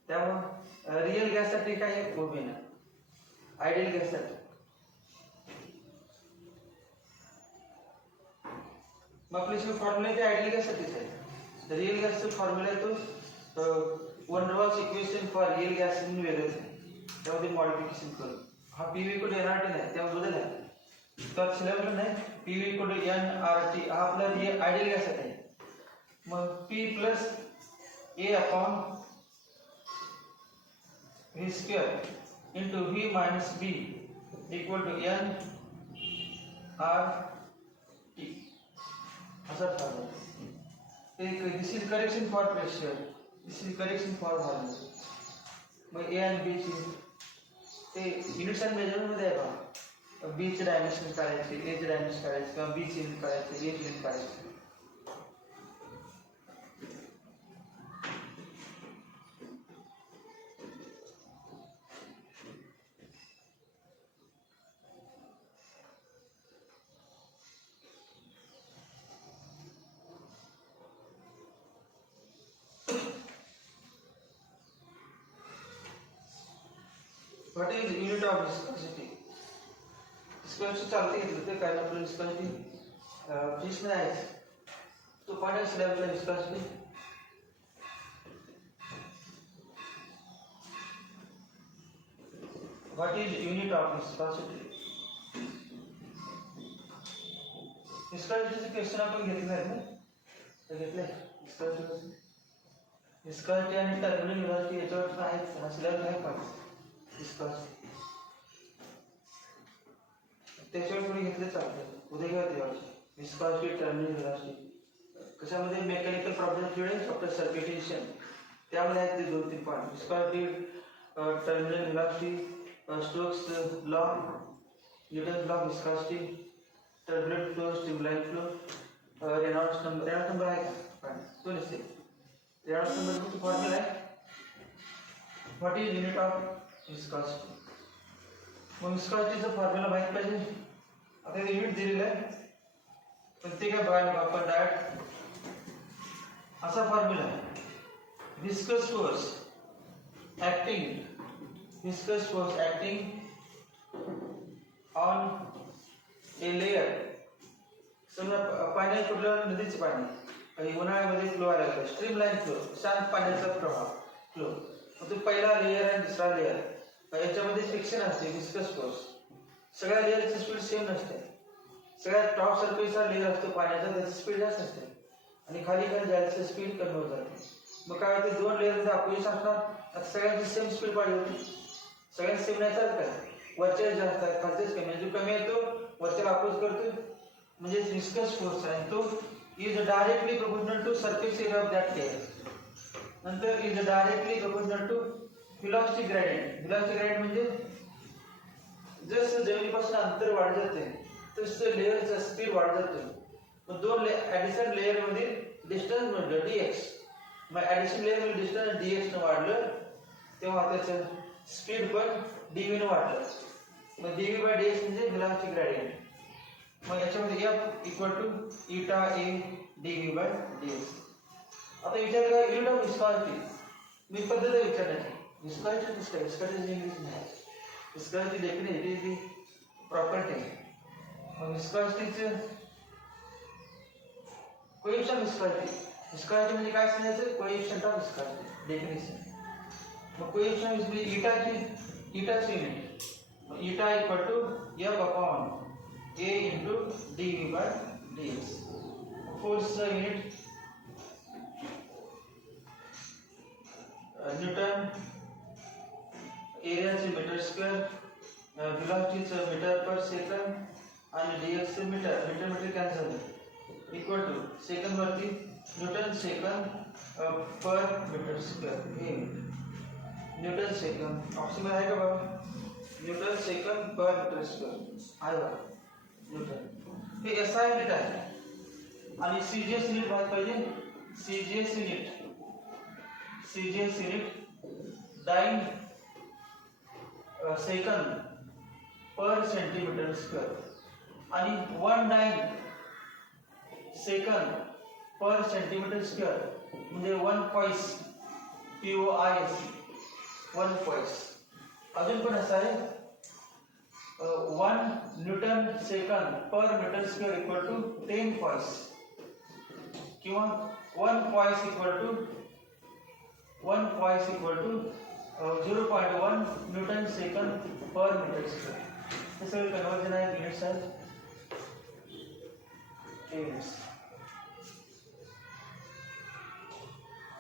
त्यामुळे रिअल गॅससाठी काही उभे नाही, आयडियल गॅससाठी. मग आपली फॉर्म्युला ते आयडियल गॅससाठीच आहे. रिअल गॅसचा फॉर्म्युला आहे तो van Waals equation for real gas म्हणून वेगळंच आहे. त्यामध्ये मॉडिफिकेशन करू. हा पीव्ही कोड एनआरटी नाही, त्यामुळे बदल आहे. तर सिलेबस नाही, पीव्ही कोड एनआरटी हा आपला आयडियल गॅससाठी आहे. मग P plus A upon V square into V minus B equal to N R T असा formula. This is correction for pressure, this is correction for volume. मग ए आणि B ची ते युनिट्स अँड मेजरमेंट मध्ये आहे का? बी चे डायमेन्शन काढायचे, ए चे डायमेन्शन काढायचे, किंवा बी चे युनिट काढायचे, ए चे युनिट काढायचे. What is unit of viscosity? Viscosity चालते घेतलं ते काय आपलं viscosity फिश मध्ये आहे. तो पॉइंट आहे स्लॅबला viscosity. What is unit of viscosity? Viscosity question आपण घेतले आहेत ना, तर घेतले viscosity आणि टर्मिनल व्हेलॉसिटी याच्यावर आहे. हा स्लॅब आहे का त्याच्यावर थोडी घेतले चालतं. उद्या घ्या देवाची विस्कॉसिटी, टर्मिनल व्हेलॉसिटी. कशामध्ये मेकॅनिकल प्रॉब्लेम खेळे फक्त सर्किटेशन, त्यामध्ये आहेत ते 2-3 point. Viscosity, terminal velocity, Stokes law, Newton's law of viscosity, turbulent flow, streamline flow, Reynolds number. Reynolds number आहे का? तो नसते. रेनॉल्ड्स नंबरची फॉर्म्युला आहे. What is unit of viscosity. मग विस्कॉसिटीचा फॉर्म्युला माहित पाहिजे. आता इथे युनिट दिलेलं आहे, पण ते काय बघायला आपण डायरेक्ट असा फॉर्म्युला आहे. Viscous force acting on a layer. समजा पाणी कुठलं, नदीचं पाणी उन्हाळ्यामध्ये फ्लो आला, स्ट्रीम लाईन फ्लो, शांत पाण्याचा प्रवाह फ्लो. मग तो पहिला लेयर आणि दुसरा लेयर याच्यामध्ये फ्रिक्शन असते, विस्कस फोर्स. सगळ्या लेयरची स्पीड सेम नसते. सगळ्यात टॉप सरफेसचा लेयर असतो पाण्याचा, त्याची स्पीड जास्त असते, आणि खाली जायचं स्पीड कमी होत जाते. मग काय होते, 2 लेयरमध्ये अपोजिशन असणार. आता सगळ्यांची सेम स्पीड पाहिजे होती, सगळ्यांची सेम नाही चालत काय. वरच्या जास्त आहे, खालचेच कमी आहे. जो कमी आहे तो वरच्याला अपोज करतो, म्हणजे विस्कस फोर्स आहे. तो is directly proportional to surface area of that layer. नंतर is directly proportional to velocity gradient. Velocity gradient म्हणजे जसं जमिनीपासून अंतर वाढत जाते तसं लेयरचा स्पीड वाढत जातो. मग 2 ऍडिशन लेयर मध्ये डिस्टन्स म्हटलं dx. मग ऍडिशन लेयर मध्ये डिस्टन्स dx न वाढलं तेव्हा त्याचं स्पीड पण dv न वाढलं. मग dv/dx म्हणजे व्हेलॉसिटी ग्रेडियंट. मग याच्यामध्ये f equal to eta a dv/dx. आता विचार करा युनिट ऑफ विस्कॉसिटी. मी पद्धत विचारण्याची विस्कॉसिटी इंग्लिश नाही. Viscosity definite is the property. मग विस्कॉसिटीचं कोएफिशिएंट विस्कॉसिटी. विस्कॉसिटी म्हणजे काय सांगायचं? Coefficient of viscosity definition. मग कोएफिशिएंट म्हणजे ईटाची युनिट. Eta equal to F upon A into D V by D X. फोर्सचा युनिट न्यूटन, एरियाचे मीटर स्क्वेअर, व्हेलॉसिटीचं मीटर पर सेकंड आणि DX metre. Metre metre cancel झालं. इक्वल टू सेकंड वरती newton second per metre square. हे Newton second option आहे का बाबा? Newton second per metre square आहे बघा. न्यूटन हे एसआय युनिट आहे. आणि सीजीएस युनिट माहित पाहिजे. सीजीएस युनिट डाइन सेकंड पर सेंटीमीटर स्क्वेअर आणि 1 डाइन सेकंड पर सेंटीमीटर स्क्वेअर म्हणजे 1 पॉइस POIS 1 पॉइस. अजून पण असं आहे 1 newton second per metre square equal to 10 poise किंवा 1 poise equal to 0.1 newton second per metre square. हे सगळे कन्वर्जन आहे. युनिट्स आहेत. युनिट्स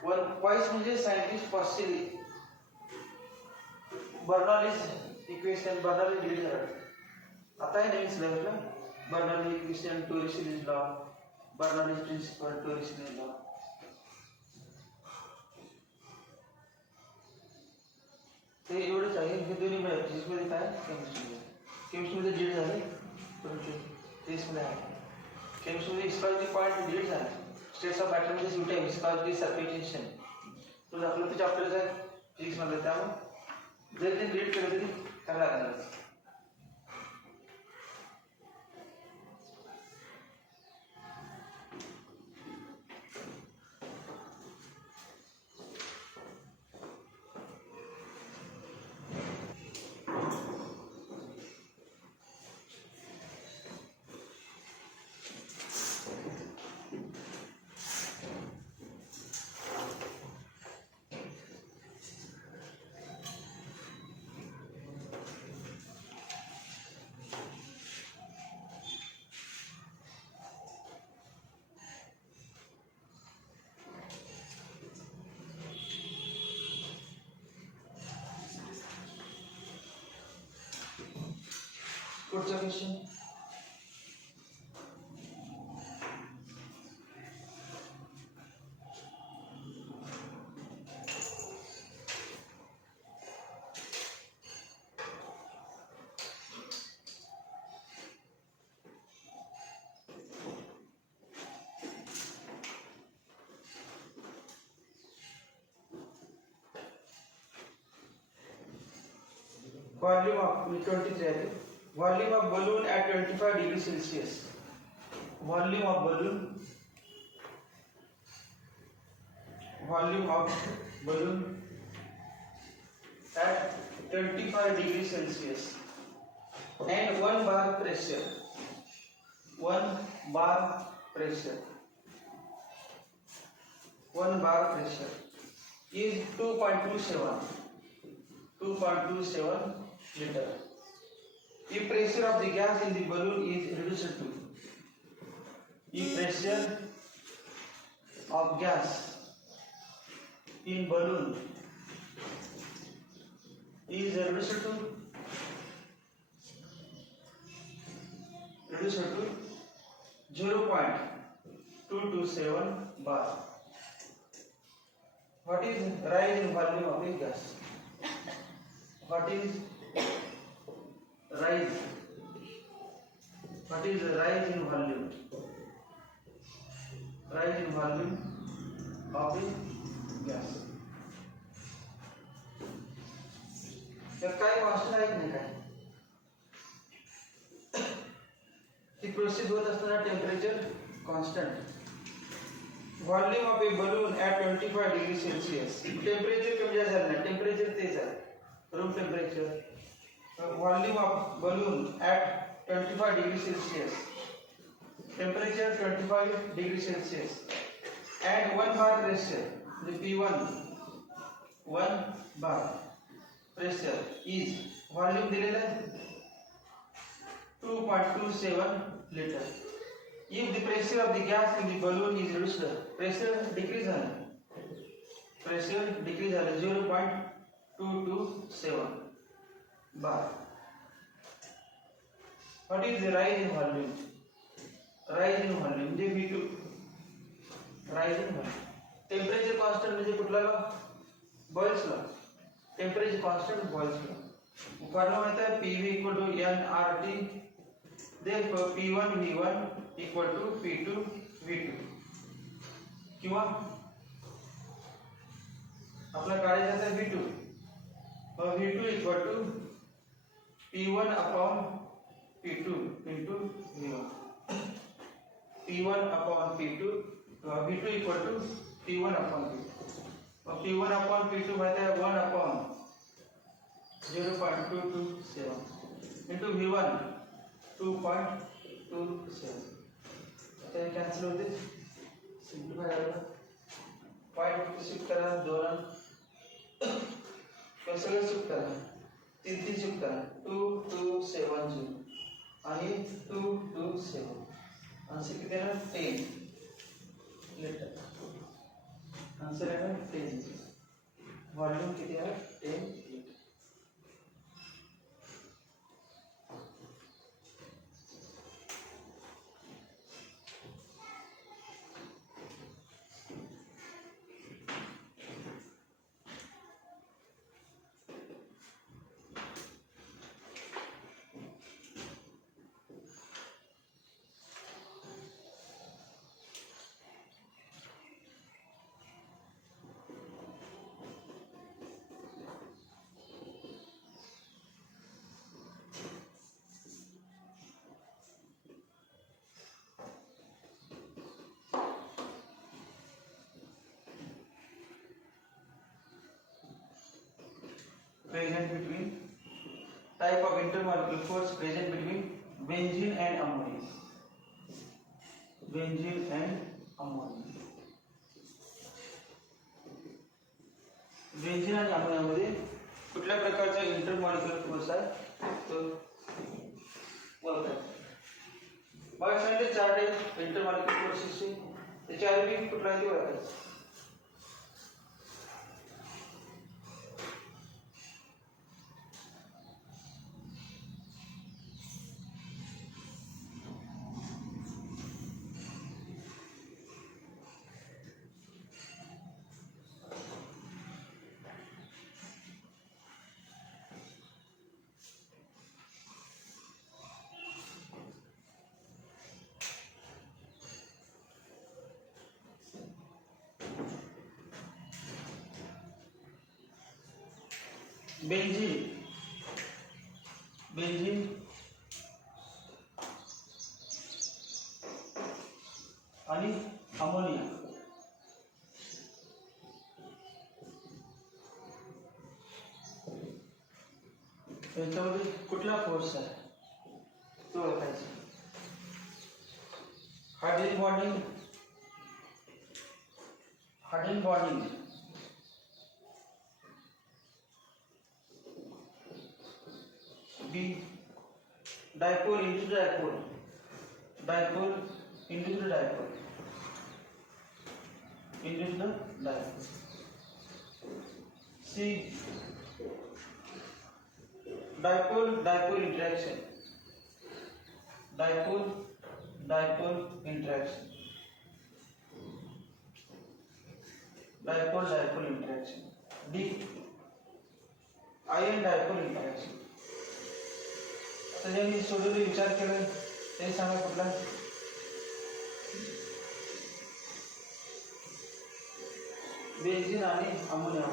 1 पॉइस म्हणजे सायंटिस्ट पॉस्टली बर्नौलीज इक्वेशन. बर्नौली डिव्हिजन आता आहे नवीन सिलेबसला. Bernoulli equation, Torricelli's law, Bernoulli's principle, Torricelli's law. ते एवढंच आहे. हे दोन्ही मिळेल. फिजिक्समध्ये काय? केमिस्ट्रीमध्ये डिलीट झाले. टेस्टमध्ये आहे. केमिस्ट्रीमध्ये विस्कॉसिटी पॉईंट डिलीट झाला. स्टेट्स ऑफ मॅटरमध्ये सुट आहे. विस्कॉसिटी, सरफेस तो आपलं ते चॅप्टरच आहे फिजिक्समध्ये. त्यामुळे जरी ते डिलीट केलं तरी करायला लागणार. पुढचा क्वेश्चन. Volume of 23 है. Volume of balloon at 25 degree Celsius. Volume of balloon at 25 degree Celsius and 1 bar pressure. 1 bar pressure is 2.27 liter. If pressure of the gas in the balloon is reduced to, if pressure of gas in balloon is reduced to 0.227 bar, what is rise in volume of the gas? What is rise in volume? Rise in volume of the gas. तर काय कॉन्स्टंट आहे की नाही काय? ती प्रोसेस होत असताना temperature constant. Volume of A balloon at 25 degree Celsius. Temperature कमी जास्त झालं नाही. टेम्परेचर तेच आहे. Room temperature volume of balloon at 25 degrees Celsius, temperature 25 degrees Celsius, and 1 bar pressure, the P1, 1 bar pressure is volume दिलेला आहे 2.27 liter. If the pressure of the gas in the balloon is reduced, pressure decrease झाला 0.227 bar. What is the rise in volume? Rise in volume म्हणजे V2. Rise in volume. Temperature constant म्हणजे कुठला law? Boyle's law. Temperature constant Boyle's law. Formula माहिती आहे PV equal to nRT. Therefore P1 V1 equal to P2 V2. किंवा आपला काढायचा आहे V2. V2 equal to P1 upon P2 into V1. P1 upon P2 V2 equal to P1 upon P2. P1 upon P2 माहिती आहे 1 upon 0.227 into V1 2.27. आता हे कॅन्सल होते. सिम्प्लिफाय करा. Point shift करा 2 सगळं शिफ्ट करा 3 शिफ्ट करा 2270 आणि 227 आंसर किती आहे 10 लिटर. आंसर आहे 10. वॉल्यूम किती आहे 10 litre. Present between type of intermolecular force present between benzene and ammonia. Benzene and ammonia. Benzene आणि अमोनिया मध्ये कुठल्या प्रकारचा इंटरमॉलिक्युलर फोर्स आहे तो ओळखायचा. बघा सांगितले 4 टाइप इंटरमॉलिक्युलर फोर्सेसचे. ते 4 पैकी कुठला आहे ते ओळखायचं. बेंझिन आणि अमोनिया यांच्यामध्ये कुठला फोर्स आहे तो ओळखायचा. Hydrogen bonding B dipole into dipole into the dipole C dipole interaction dipole interaction D ion dipole interaction. आता मी सोडवले विचार केला ते सांगा कुठला. बेंझिन आणि अमोनिया.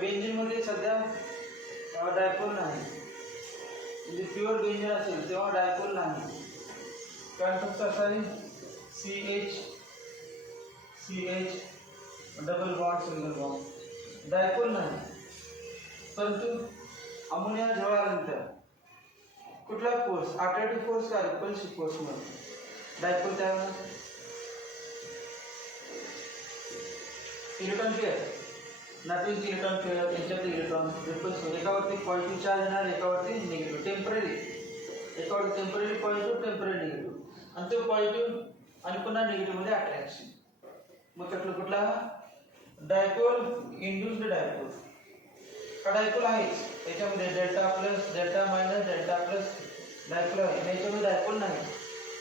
बेंझिन मध्ये सध्या डायपोल नाही. म्हणजे प्युअर बेंझिन असेल तेव्हा डायपोल नाही कारण फक्त असावी CH double bond single bond. Dipole नाही परंतु अमोनिया जवळ आल्यानंतर कुठला फोर्स, अट्रॅक्टिव्ह फोर्स का रिपल्सिव्ह फोर्स मध्ये डायपोल तयार होणार. इलेक्ट्रॉन पेअर नाटवीचे इलेक्ट्रॉन पेअर त्यांच्यात इलेक्ट्रॉन रिपल्सिव्ह, एकावरती पॉझिटिव्ह चार्ज येणार, एकावरती निगेटिव्ह, टेम्पररी एकावरती टेम्पररी पॉझिटिव्ह, टेम्पररी निगेटिव्ह, आणि तो पॉझिटिव्ह आणि पुन्हा निगेटिव्ह मध्ये अट्रॅक्शन. मग कुठला डायपोल इंड्यूस्ड डायपोल. हा डायपोल आहेच त्याच्यामध्ये delta plus delta minus delta plus dipole आहे, याच्यामध्ये डायपोल नाही,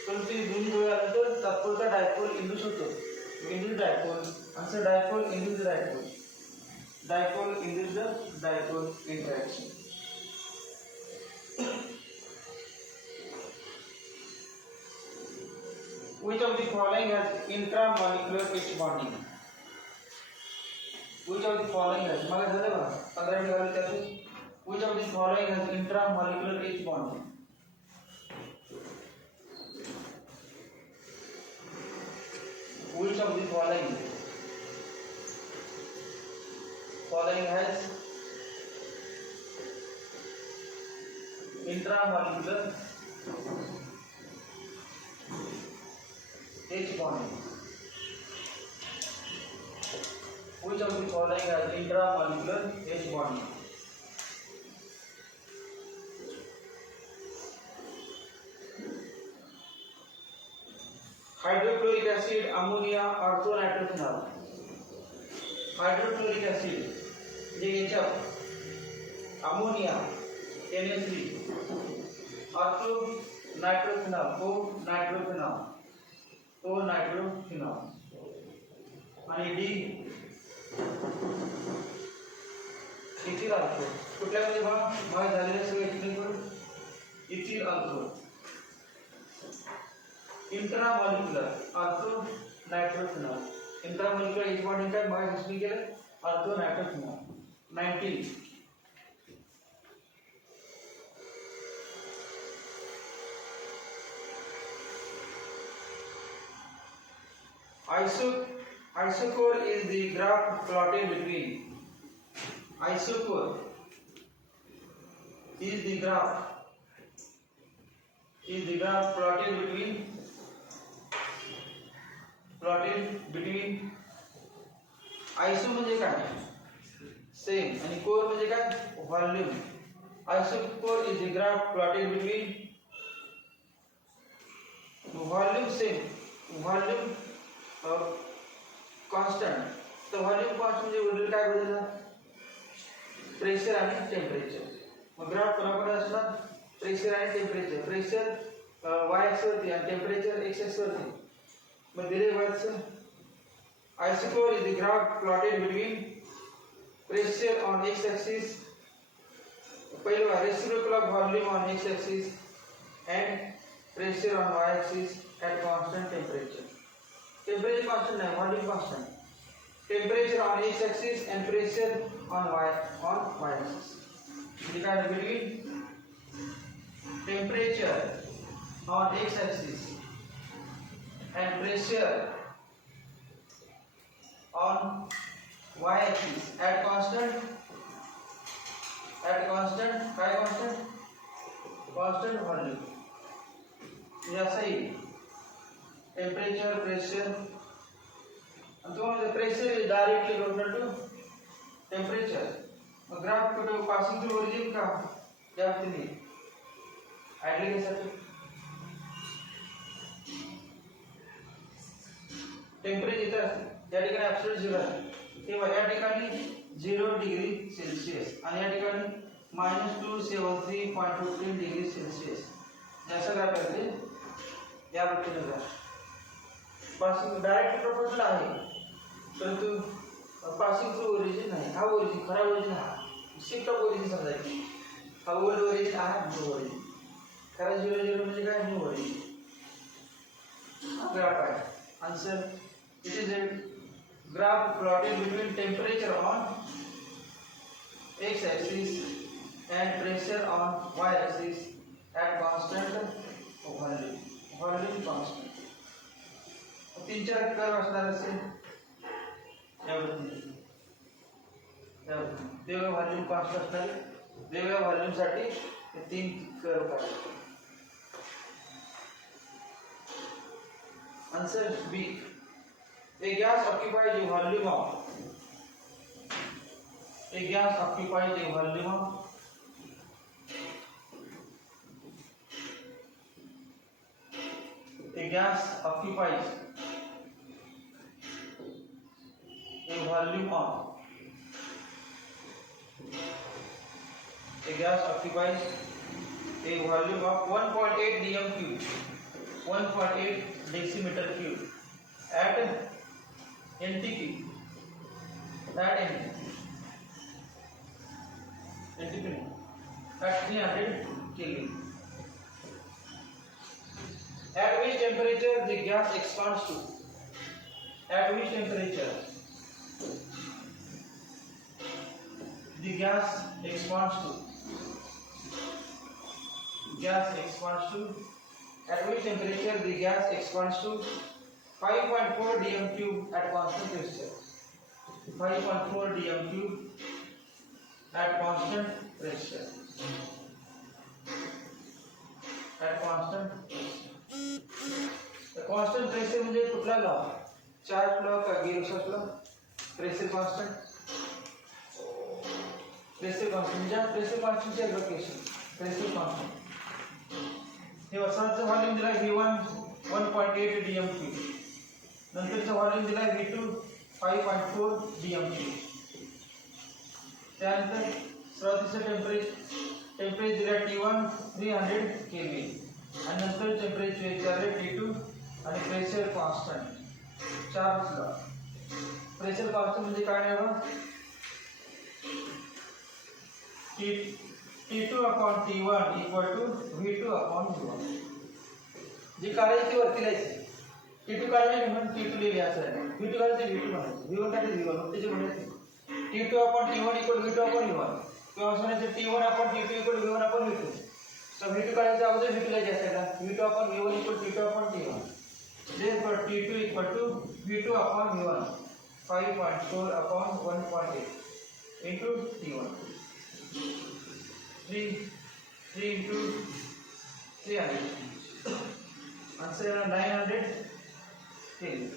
पण ते दोन्ही वेळ आलं तर तात्पुरता डायपोल इंड्यूस होतो. Induced dipole, answer dipole induced dipole, dipole induced dipole interaction. Which of the following has intramolecular H bonding? Which of the following has, मला झालं बघा 15 मिनिट झाले त्यातून. Which of the following has intramolecular H bonding? Which of the following has intramolecular H bonding? Which of the following has intramolecular H bonding? Hydrochloric acid, ammonia, orthonitrophenol. Hydrochloric acid J HF, ammonia, NH3, orthonitrophenol, O-nitrophenol, आणि D ethyl alcohol. कुठल्यामध्ये भाग झालेले सगळे एक्सप्लेन करू. Ethyl alcohol, इंट्रामॉलिक्युलर ऑर्थोनायट्रोफेनॉल, इंट्रामॉलिक्युलर H bonding काय मग एक्सप्लेन केलं, ऑर्थोनायट्रोफेनॉल. 19 isochore is the graph plotted between. Isochore is the graph plotted between iso म्हणजे काय, सेम, आणि कोर म्हणजे काय, volume. Isochore is the graph plotted between volume same, volume constant. तर व्हॉल्यूम कॉन्स्टंट म्हणजे वरील काय बदलणार, प्रेशर आणि टेम्परेचर. मग ग्राफ कोणाकडे असणार, प्रेशर आणि टेम्परेचर. प्रेशर y एक्स वरती आणि टेम्परेचर x एक्स वरती. मग दिले व्हायचं isochore is the graph plotted between pressure on x axis, पहिला reciprocal of volume on x axis and pressure on y axis at constant temperature. Temperature constant नाही, volume constant. Temperature on x axis and pressure on y axis. Divided between temperature on x axis and pressure on y axis at constant volume. जैसा ही temperature, pressure, and so the pressure is directly proportional to temperature. मग graph कुठे passing through origin का जास्त नाही आयडियल साठी. टेम्परेचर या ठिकाणी ॲब्सोल्यूट 0 आहे, तेव्हा या ठिकाणी 0 डिग्री सेल्सिअस आणि या ठिकाणी -273.15 डिग्री सेल्सिअस. जैसा ग्राफ आहे या पद्धतीने ग्राफ पासिंग डायरेक्ट प्रोपोर्शनल आहे, परंतु पासिंग थ्रू ओरिजिन नाही. हा ओरिजिन खरा ओरिजिन, हा शिफ्ट ऑफ ओरिजिन समजायची. हा ओल्ड ओरिजिन, हा न्यू ओरिजिन. खरा 0 म्हणजे काय, न्यू ओरिजिन. ग्राफ आहे answer. It is a graph plotted between temperature on x axis and pressure on y axis at constant volume constant. 3-4 कर्व असणार असेल यावरती. वेगवेगळ्या व्हॉल्यूम कॉन्स्टंट असणारे वेगवेगळ्या व्हॉल्यूमसाठी हे 3 कर्व काढायचे. Answer B. A gas occupies a volume of a gas occupies a volume of a gas occupies a volume of a gas occupies a volume of 1.8 dm cube 1.8 decimeter cube at NTP at NTP at 300 Kelvin. At which temperature the gas expands to? At which temperature the gas expands to? Gas expands to. At which temperature the gas expands to 5.4 dm cube at constant pressure. 5.4 dm cube at constant pressure. At constant pressure. The constant pressure म्हणजे कुठला law? Charles law का गिब्सचा law? Pressure constant. Pressure constant म्हणजे pressure कॉन्स्टंटचे location. Pressure constant हे वसाहतचा volume दिला V1 1.8 dm cube. नंतरचा व्हॉल्यूम दिला V2 5.4 dm cube. त्यानंतर सुरुवातीचं टेम्परेचर दिला T1 300 Kelvin आणि नंतर टेम्परेचर विचारले T2 आणि pressure constant Charles law. Pressure constant म्हणजे काय नाही बघा T2 upon T1 equal to V2 upon V1. जी काढायची ती वरती लिहायची. T2 काढायची म्हणून T2 लिहिले असं आहे. V2 काढायचे V2 म्हणायचं. V1 काढायचे V1 त्याचे म्हणायचे T2 upon T1 equal to V2 upon V1 किंवा असं म्हणायचं T1 upon T2 equal to V1 upon V2. तर V2 काढायच्या अगोदर V2 लिहायचे असायला V2 upon V1 equal to T2 upon T1. Therefore T2 equal to V2 upon V1 5.4 upon 1.8 into T1. 3 into 300. Answer 900 Kelvin.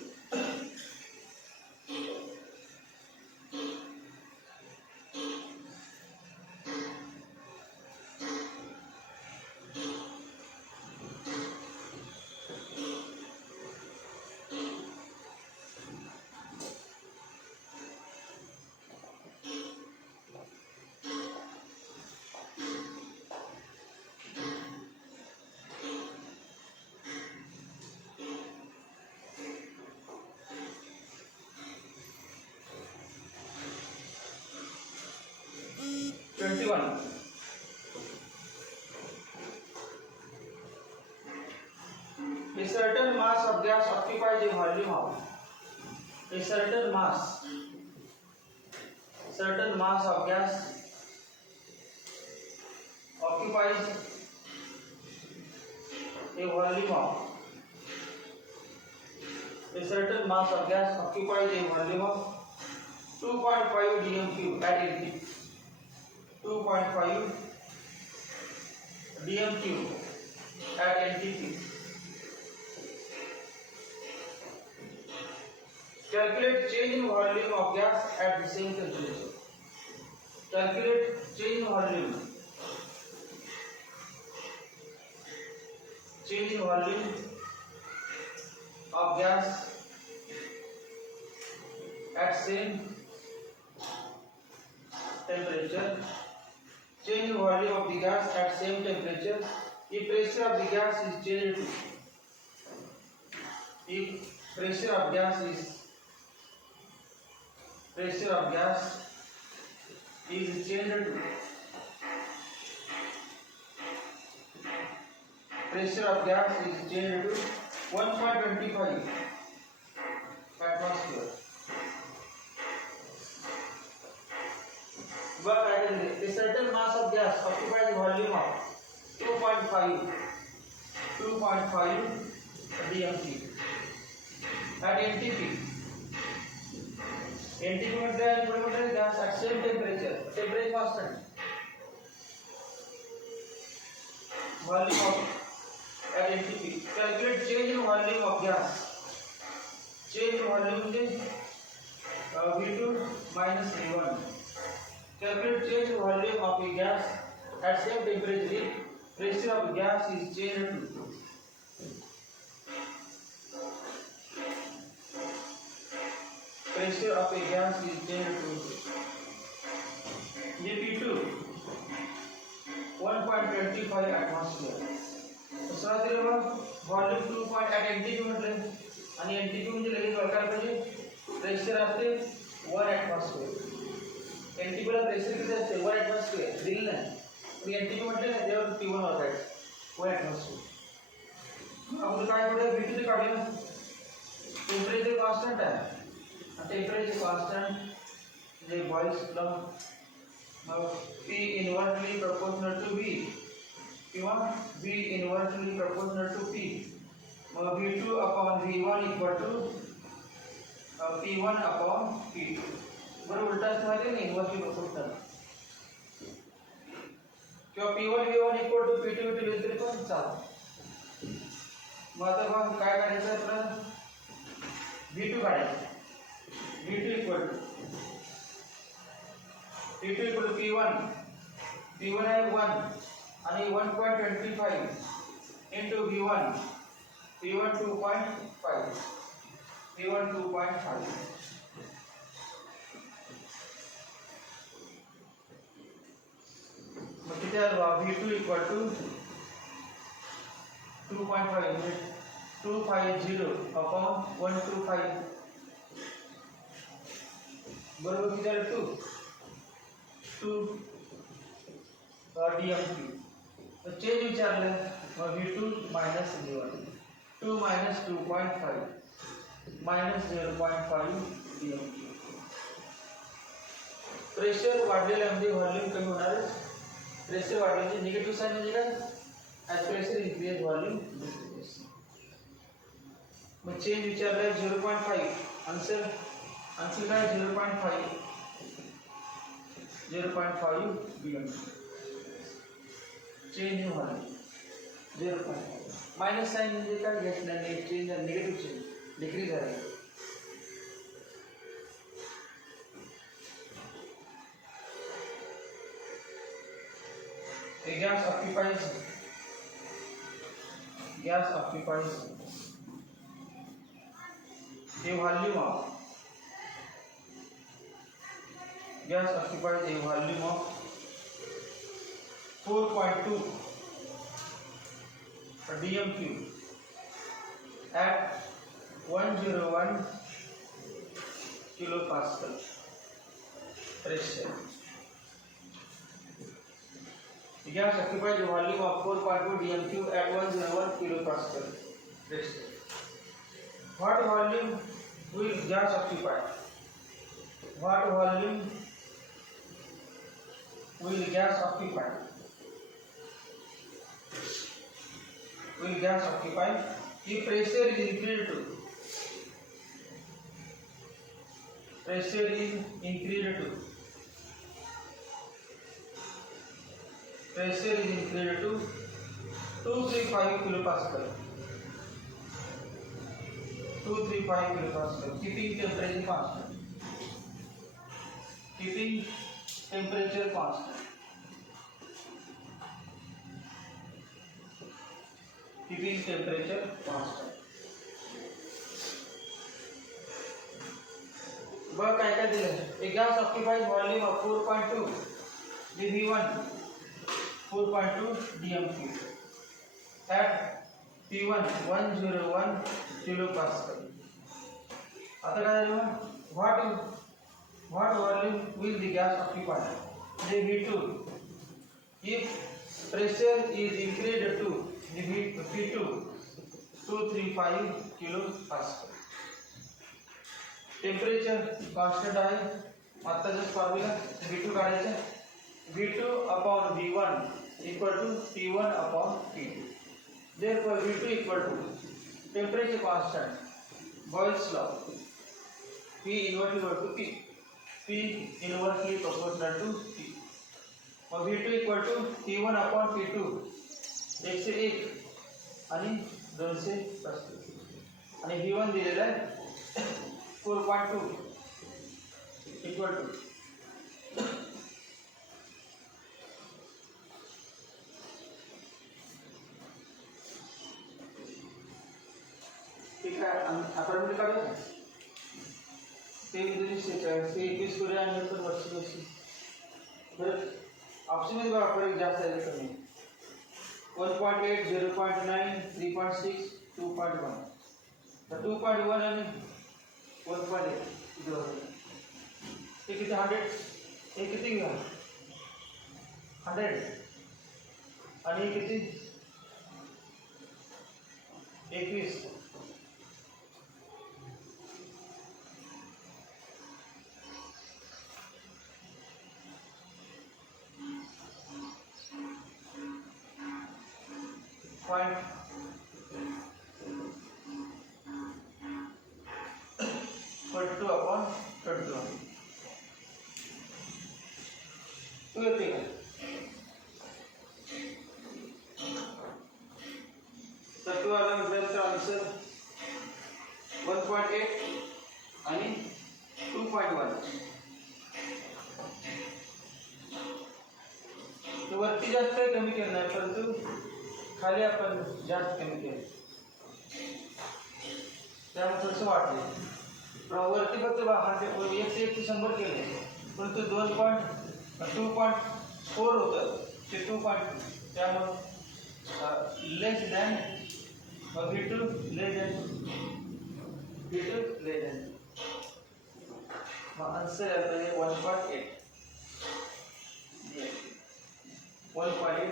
A certain mass of gas occupies a volume of a certain mass of gas occupies a volume of a certain mass of gas occupies a volume of 2.5 dm cube at NTP. 2.5 dm cube at NTP. Calculate change in volume of gas at the same temperature. Calculate change in volume. Change in volume of gas at same temperature. Change in volume of the gas at same temperature. If pressure of the gas is changed to, if pressure of gas is changed to pressure of gas is changed to 1.25 atmosphere. But a certain mass of gas occupies a volume of 2.5 dm cube at NTP. NTP म्हटलं आणि पुढे म्हटलं gas at same temperature constant volume of at NTP. Calculate change in volume of gas. Change in volume म्हणजे V2 minus V1. Calculate change in volume of a gas at same temperature. Pressure of gas is changed to pressure of a gas is changed to P2 1.25 atmosphere. दुसरा दिलं मग व्हॉल्यूम 2 point at NTP म्हटलं आणि एनटीपी म्हणजे लगेच ओळखायला पाहिजे प्रेशर असते 1 ॲटमॉस्फिअर एनटीपीला प्रेशर किती असते 1 ॲटमॉस्फिअर दिलं नाही पण एनटीपी म्हटलं ना त्यावर P1 ओळखायचं 1 ॲटमॉस्फिअर आपण काय करूया V2 काढूया टेम्परेचर कॉन्स्टंट आहे टेम्परेचर कॉन्स्टंट म्हणजे Boyle's law mug P inversely proportional to V किंवा V inversely proportional to P मग V2 upon V1 equal to P1 upon P2 बरोबर उलटा असं माहिती आहे इन्व्हर्सली प्रोपोर्शनल किंवा P1 V1 equal to P2 V2 लिहिलं तरी पण चालेल मग आता मग काय करायचं आपलं V2 काढायचं V2 equal to P2 equal to P1 P1 आहे 1 आणि 1.25 into V1 P1 2.5 P1 2.5 मग किती आलं V2 equal to 2.5 म्हणजे 250 upon 125 बरोबर किती आलं 2 dmq तो चेंज विचारलं मग V2 minus V1 2 minus 2.5 minus 0.5 dmq प्रेशर वाढलेलं म्हणजे व्हॉल्यूम कमी होणारच प्रेशर वाढल्याचे निगेटिव्ह साइन म्हणजे काय as pressure increase volume decrease मग चेंज विचारलं 0.5 आन्सर काय 0.5 dmq change in volume 0.5 minus sign म्हणजे काय घेतलं नाही चेंज निगेटिव्ह चेंज डिक्रीज आहे A gas occupies a volume of of 4.2 dmq at 101 kilopascal pressure. The gas occupies a volume of 4.2 dmq at 101 kilopascal pressure. What volume will gas occupy? What volume will gas occupy? Will gas occupy if pressure is increased to pressure is increased to 235 kilopascal 235 kilopascal keeping temperature constant keeping temperature constant keeping temperature constant बघ काय काय दिलं a gas occupies volume of 4.2 V1 4.2 dmq at P1 101 kilopascal आता काय झालं what volume will the gas occupy the V2 if pressure is increased to the P2 235 kilopascal temperature constant आहे आता जर फॉर्म्युला V2 काढायचं V2 upon V1 equal to P1 upon P2 therefore V2 equal to temperature constant Boyle's law P inverse equal to P P inversely proportional to P. मग V2 equal to P1 upon P2 101 आणि 235 आणि V1 दिलेला आहे 4.2 equal to ठीक आहे. आपण काढूया ते 21 करूया आणि नंतर वर्षी बरं ऑप्शनमध्ये बघा फरक जास्त आहे कमी 1.8 0.9 3.6 2.1 तर 2.1 आणि 1.8 हे किती 100 हे किती घ्या 100 आणि हे किती 21 पॉइंट 42 अपॉन 21 तू येते का तर तू आला म्हटलं आन्सर 1.8 आणि 2.1 तो वरती जास्त आहे कमी केलं नाही परंतु खाली आपण जास्त कमी केलं त्यामुळे थोडंसं वाटलं वरती फक्त 100 केले परंतु 2.4 होतं ते 2.2 त्यामुळे less than V2 less than मग आन्सर आहे 1.8 1.8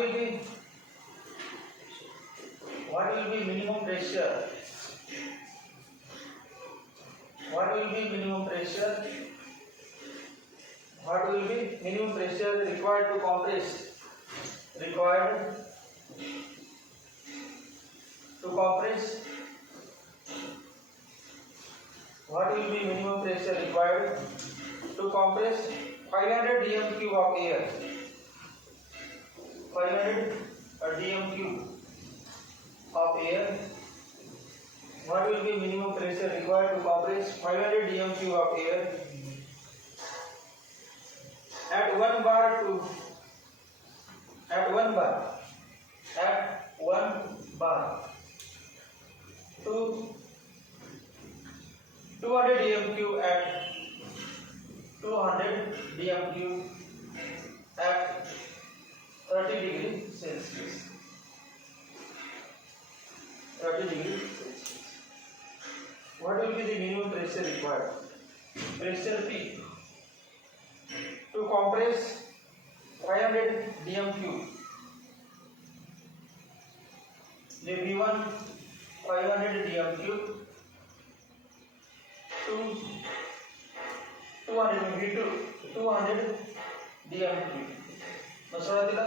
20. What will be minimum pressure? What will be minimum pressure? What will be minimum pressure required to compress? Required to compress. What will be minimum pressure required to compress 500 dm cube of air? 500 dm cube of air. What will be minimum pressure required to compress 500 dm cube of air at 1 bar to 200 dm cube at 200 dm cube at 30 degree Celsius. 30 degree Celsius. What will be the minimum pressure required? Pressure P to compress 500 dm cube. The V1 500 dm cube to 200 V2 200 dm cube. मग सुरुवातीला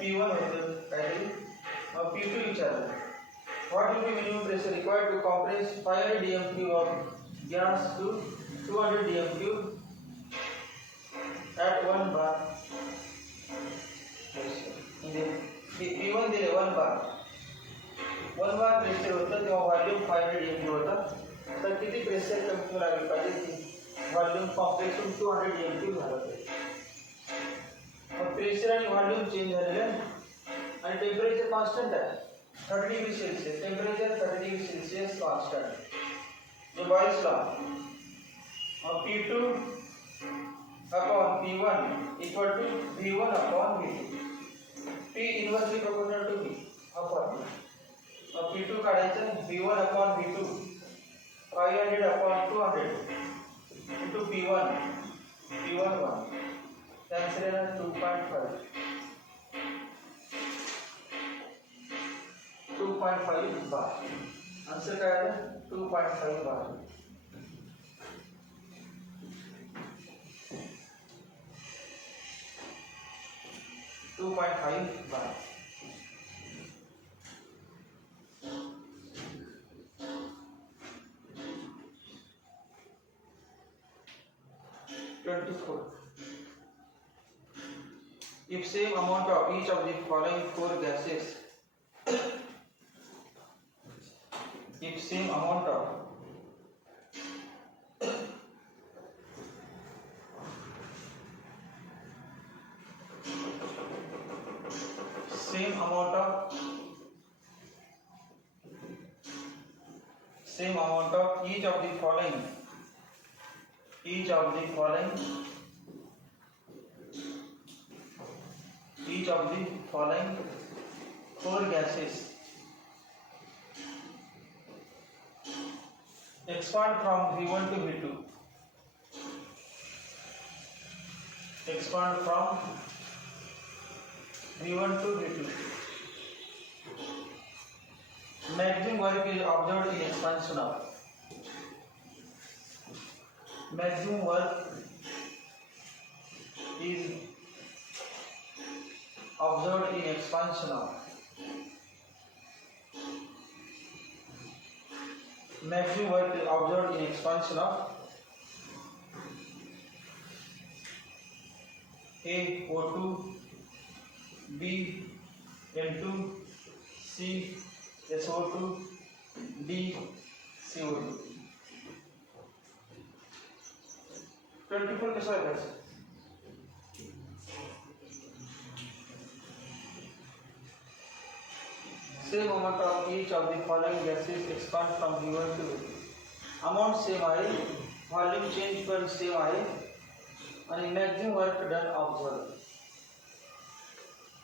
P1 होतं काहीतरी मग P2 विचारलं. What will be minimum pressure required to compress 500 dm cube of gas to 200 dm cube at 1 bar? P1 दिले 1 bar. 1 bar pressure होतं तेव्हा व्हॉल्यूम 500 dm cube होता तर किती प्रेशर कमी लागले पाहिजे की व्हॉल्यूम कॉम्प्रेस होऊन 200 dm cube झालं पाहिजे. मग प्रेशर आणि व्हॉल्यूम चेंज झालेले आणि टेम्परेचर कॉन्स्टंट आहे 30 degree Celsius. Temperature 30 degree Celsius constant जो बॉयल्स लॉ. मग P2 upon P1 equal to V1 upon V2. P inversely proportional to V upon मग P2 काढायचं V1 अपॉन V2 500 अपॉन 200 into P1 1 आंसर है 2.5 2.5 बार. आंसर क्या है 2.5 बार. 2.5 bar. If same amount of each of the following four gases, if same amount of same amount of each of the following four gases expand from V1 to V2, expand from V1 to V2. Maximum work is observed in expansion of. Maximum work is observed in expansion of. Maximum work is observed in expansion of A O2, B N2, C SO2, D CO2. 24 कैसा है? Same amount of each of the following gases expand from V1 to V2. Amount same आहे, volume change पण same आहे आणि maximum work done observed.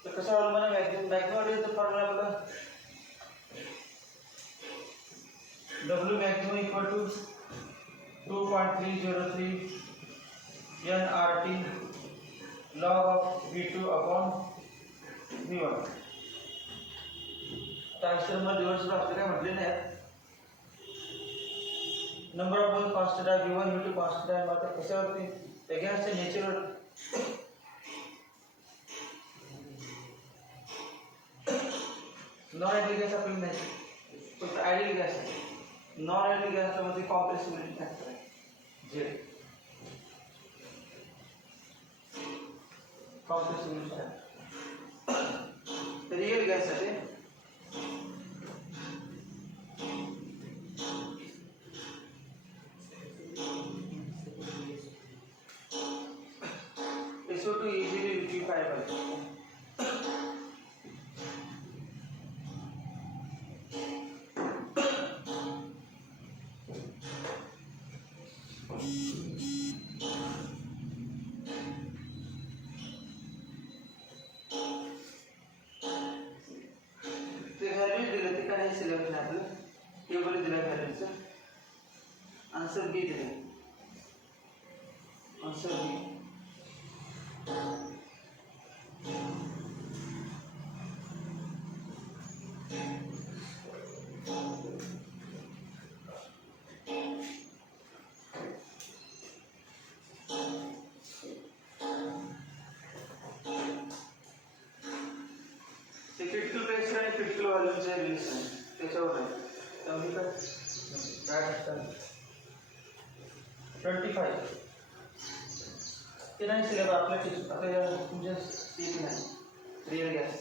तर कसं आलं मला maximum चा फॉर्म्युला आपला W maximum equal to 2.303 nRT log of V2 upon V1. Transformer reverse असं काय म्हटले नाही. नंबर ऑफ मोल कॉन्स्टंट आहे, V1 V2 कॉन्स्टंट आहे. मग कशावरती त्या गॅसचे नेचरल नॉन आयडियल गॅस आपल्याला नाही, फक्त आयडियल गॅस आहे. नॉन आयडियल गॅसच्या मध्ये कॉम्प्रेसिबिलिटी फॅक्टर आहे Z. Compressibility factor real gas साठी SO2 easily liquefiable. ते व्हॅल्यू दिलं ते काय सिलेक्शन आपलं टेबल दिलं व्हॅल्यूचं आन्सर बी दिले आन्सर बी क्रिटिकल प्रेशर आणि क्रिटिकल व्हॉल्यूमचे रिलेशन त्याच्यावर आहे. त्यामुळे काय असतं 25 ते नाही सिलेबस आपल्या आता तुमच्या सीटी नाही real gas.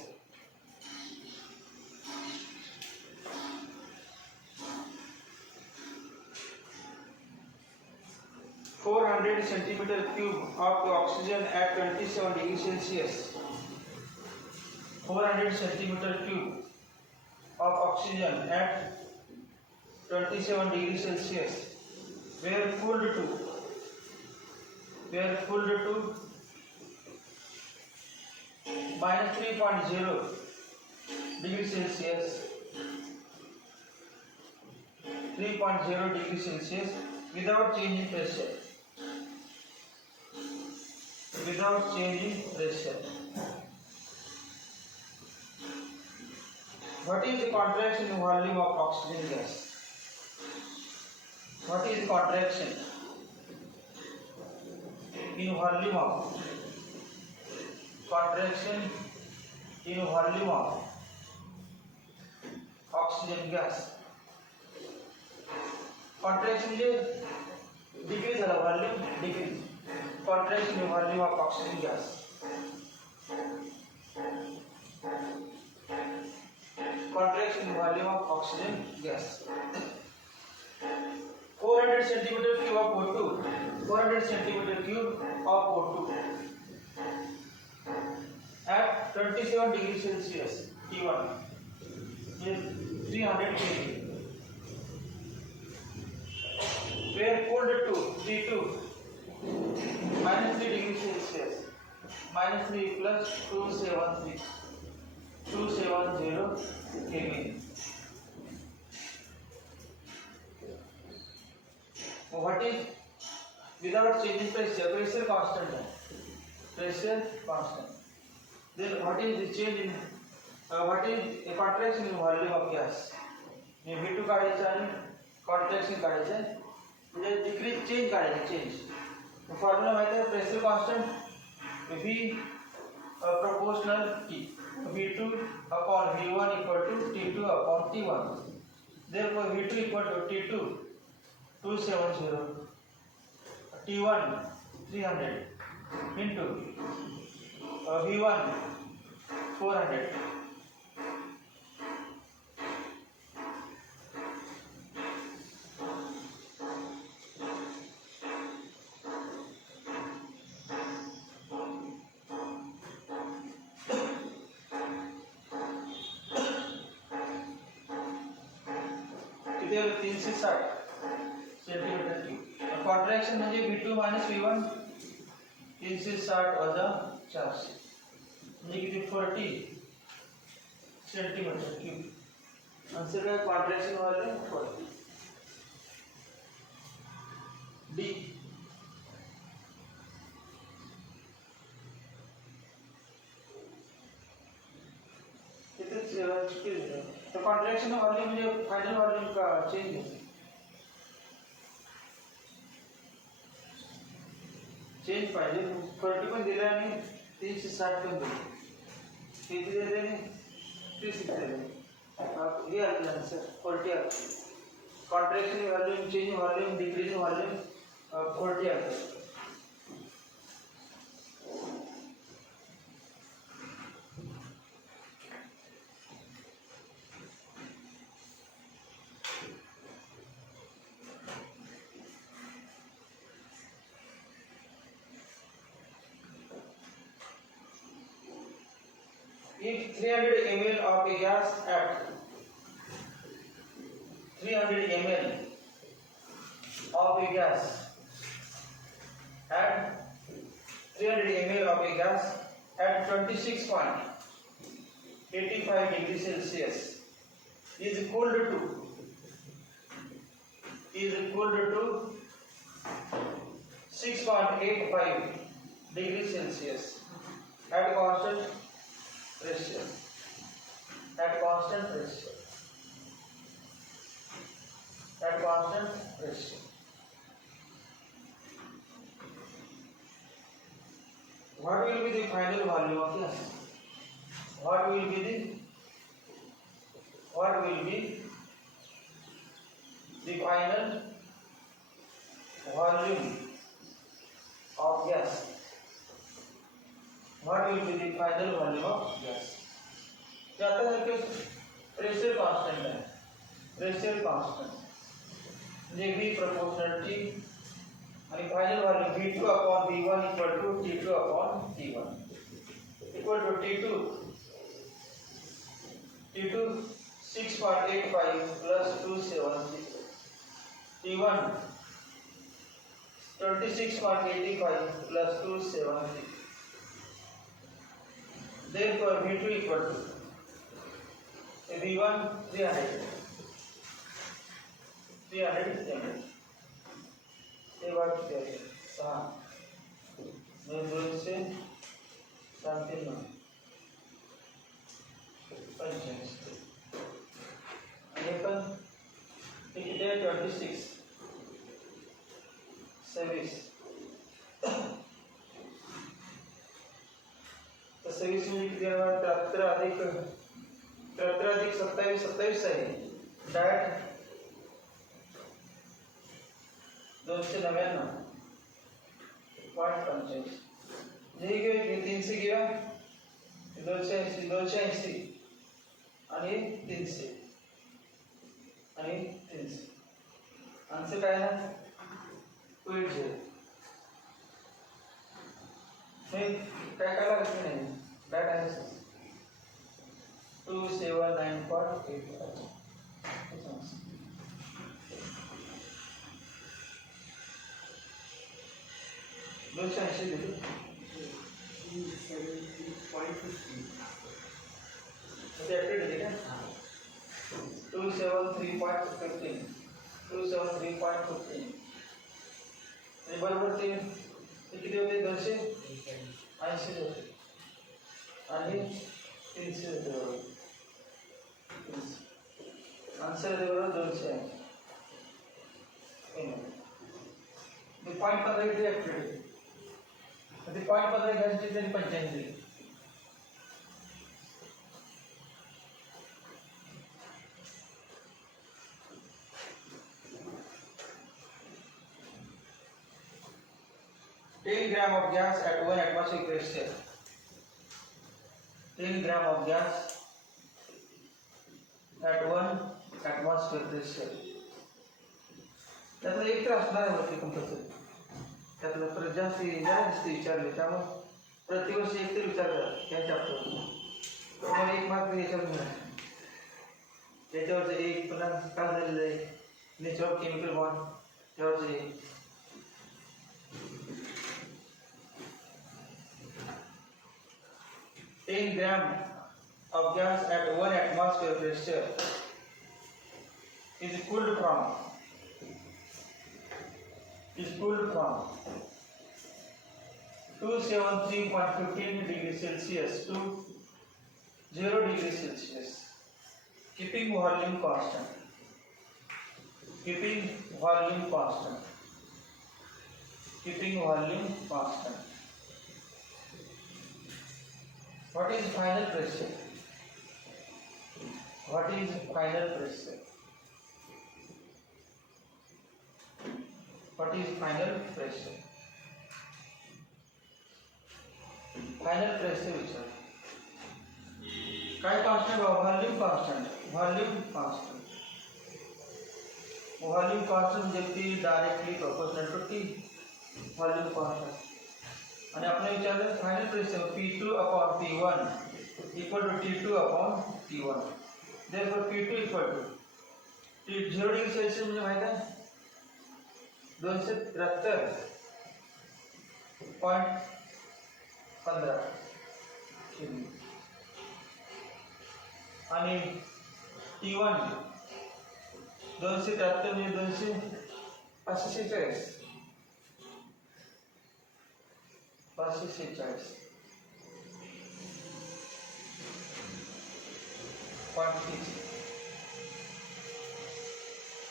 $400 centimeter cube of oxygen at 27 degrees Celsius. 400 centimeter cube of oxygen at 27 degrees Celsius were cooled to minus 3.0 degrees Celsius 3.0 degrees Celsius without changing pressure. What is the contraction in volume of oxygen gas? What is the contraction in volume of in volume of oxygen gas. Contraction म्हणजे decrease झाला volume decrease. Contraction in volume of oxygen gas. Contraction in volume of oxygen gas. 400 centimeter cube of O2. 400 centimeter cube of O2 at 27 degrees Celsius T1 is 300 kg. Where cooled to T2 minus 3 degrees Celsius minus 3 plus 270 Kelvin. What is without changing pressure? Pressure constant है. Pressure constant. Then what is the change in what is a contraction in volume of gas? मी V2 काढायचं आणि contraction काढायचं आहे. म्हणजे decrease change काढायचं change. Formula माहिती आहे pressure constant V proportional T. V2 upon V1 equal to T2 upon T1. Therefore V2 equal to T2 270 T1 300 into V1 400. किती आलं 360 सेंटीमीटर क्यूब. कॉन्ट्रॅक्शन म्हणजे V2 मायनस V1 360 वजा 400 म्हणजे किती 40 सेंटीमीटर क्यूब. आन्सर काय कॉन्ट्रॅक्शन वाले 40. डी किती चुकी झाली. तर कॉन्ट्रॅक्शन व्हॉल्यूम म्हणजे फायनल व्हॉल्यूम का चेंज होते. चेंज पाहिजे 40 पण दिले आणि 360 पण दिले. किती दिले नाही 360 दिले. हे आलं आन्सर 40 आलं. Contraction volume change volume decrease volume 40 आलं. If 300 ml of a gas at 300 ml of a gas at 300 ml of a gas at 26.85 degrees Celsius is cooled to 6.85 degrees Celsius at constant pressure. At constant pressure. At constant pressure. What will be the final volume of gas? What will be the final volume of gas? What will be the final volume of gas? जाता है कि pressure constant है. Pressure constant ये भी proportional T आणि final value V2 upon V1 equal to T2 upon T1 equal to T2 6.85 plus 270 T1 26.85 plus 270. Therefore V2 equal to V1 300 ml. ये बात क्या है? 7 2 से 7 3 9 25 ये पण किती आहे 26 26 तर 26 म्हणजे किती येणार 73 अधिक 27 आहे दॅट 299.45 जे घेऊया 300 घेऊया 280 आणि 300 आणि 300 आन्सर काय आहे 20 नाही काय काय लागत नाही बॅट आन्सर 279.85 280 दिले 270.50. म्हणजे ॲक्युरेट दिले का 273.15 273.15 आणि बरोबर ते किती होते 280 होते आणि 300 होते बरोबर आन्सर आहे बरोबर 280 पॉईंट 15 किती ॲक्युरेट ते पॉईंट 15 घ्यायची तरी 85 10 gram of gas at 1 atmospheric pressure. 10 gram of gas at 1 atmospheric pressure. त्यातलं एक तर असणार आहे वरती कंपल्सरी त्यातलं परत जास्त विचारले त्यामुळे प्रतिवर्षी एक तरी विचारतात त्या चॅप्टर तुम्हाला एक मार्क याच्यावर मिळाला त्याच्यावरचं एक पुन्हा काय झालेलं आहे नेचर ऑफ केमिकल बॉन्ड त्यावरचं एक 10 gram of gas at 1 atmosphere pressure is cooled from 273.15 degrees Celsius to 0 degrees Celsius, keeping volume constant. Keeping volume constant. Keeping volume constant. What is final pressure? What is final pressure? What is final pressure? Final pressure विचार काय constant volume constant म्हणजे ती directly proportional to T volume constant आणि आपण विचारलं final pressure P2 upon P1 equal to T2 upon T1 therefore P2 equal to 0 degree Celsius म्हणजे माहित आहे 273.15 आणि T1 273 म्हणजे 546 546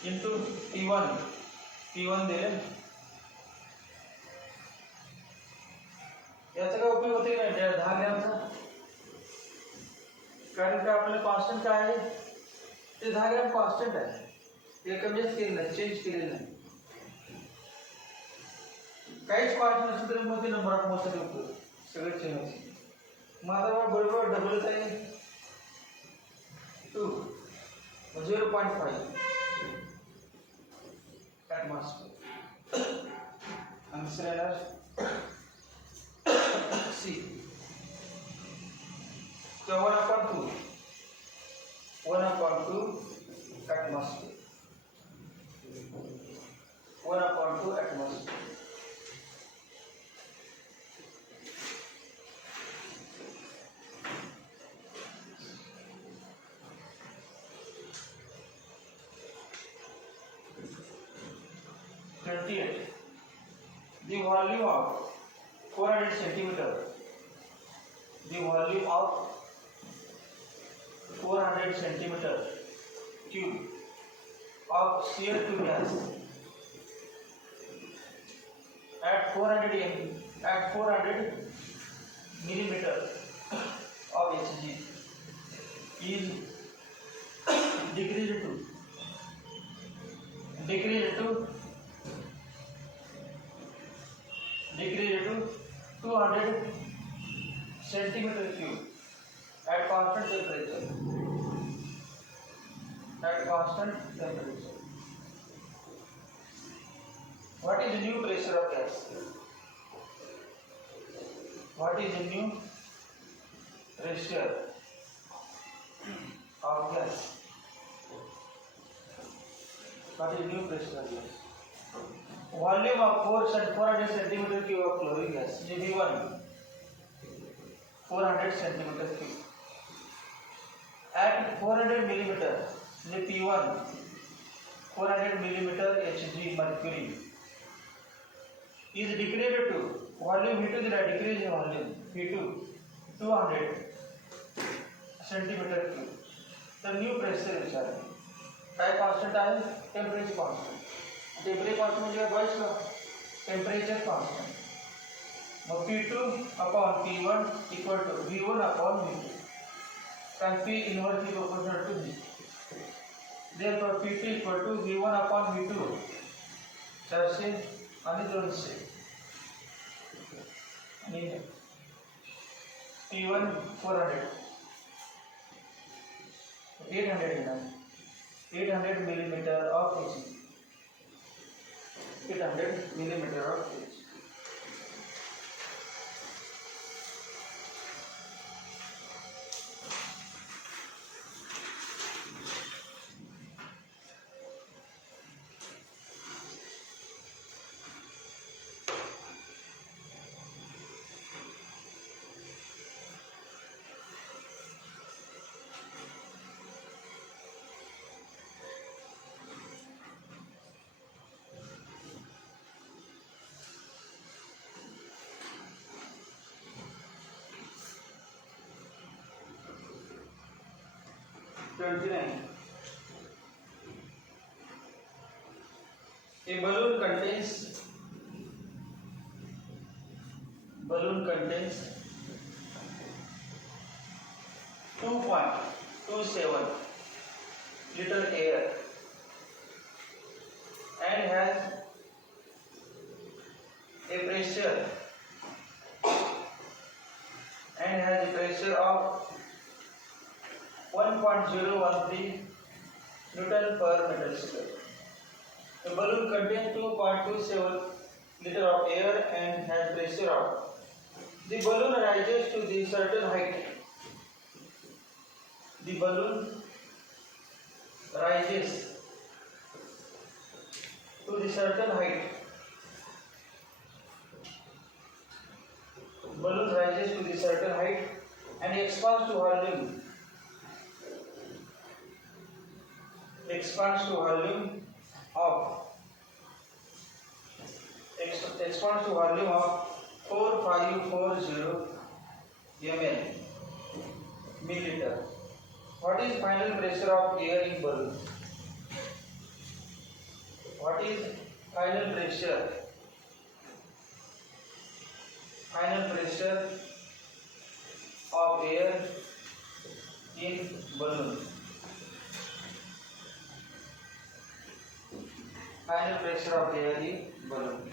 into T1 दिले याचा काय उपयोग होते का 10 ग्रॅमचा कारण का आपल्याला कॉन्स्टंट काय आहे ते 10 ग्रॅम कॉन्स्टंट आहे ते कमीच केलं नाही चेंज केलेलं नाही काहीच कॉन्स्टंट नसेल तर मग ते नंबर ऑफ मोजसाठी उपयोग सगळे चेंज होते माझा बरोबर डबलच आहे 2 0.5 atmosphere answer is C so 1/2 atmosphere 1/2 atmosphere the volume of 400 centimeter cube of CO2 gas at 400 millimeter of Hg is decreased to 200 centimeter cube at constant temperature. What is the new pressure of gas? What is the new pressure of gas? What is new pressure of gas? Volume of 400 centimeter cube of chlorine gas. V1 400 centimeter cube. At 400 millimeter, P1 400 millimeter Hg mercury is decreased to volume V2 decrease in volume V2 200 centimeter cube. The new pressure which are काय constant आहे temperature constant. Temperature constant म्हणजे बॉयज का temperature constant mug P2 upon P1 equal to V1 upon V2 and P inversely proportional to V. Therefore P2 equal to V1 upon V2 400 आणि 200 आणि P1 400 800 millimeter of Hg. 800 millimeter of Hg. A balloon contains 2.27 liter air and has a pressure of 1.013 Newton per meter square. The balloon contains 2.27 liter of air and has pressure of. The balloon rises to the certain height. The balloon rises to the certain height. Balloon rises to the certain height and expands to volume. Expands to volume of 4540 milliliter. What is final pressure of air in balloon? What is final pressure? Final pressure of air in balloon. Final pressure of air in balloon.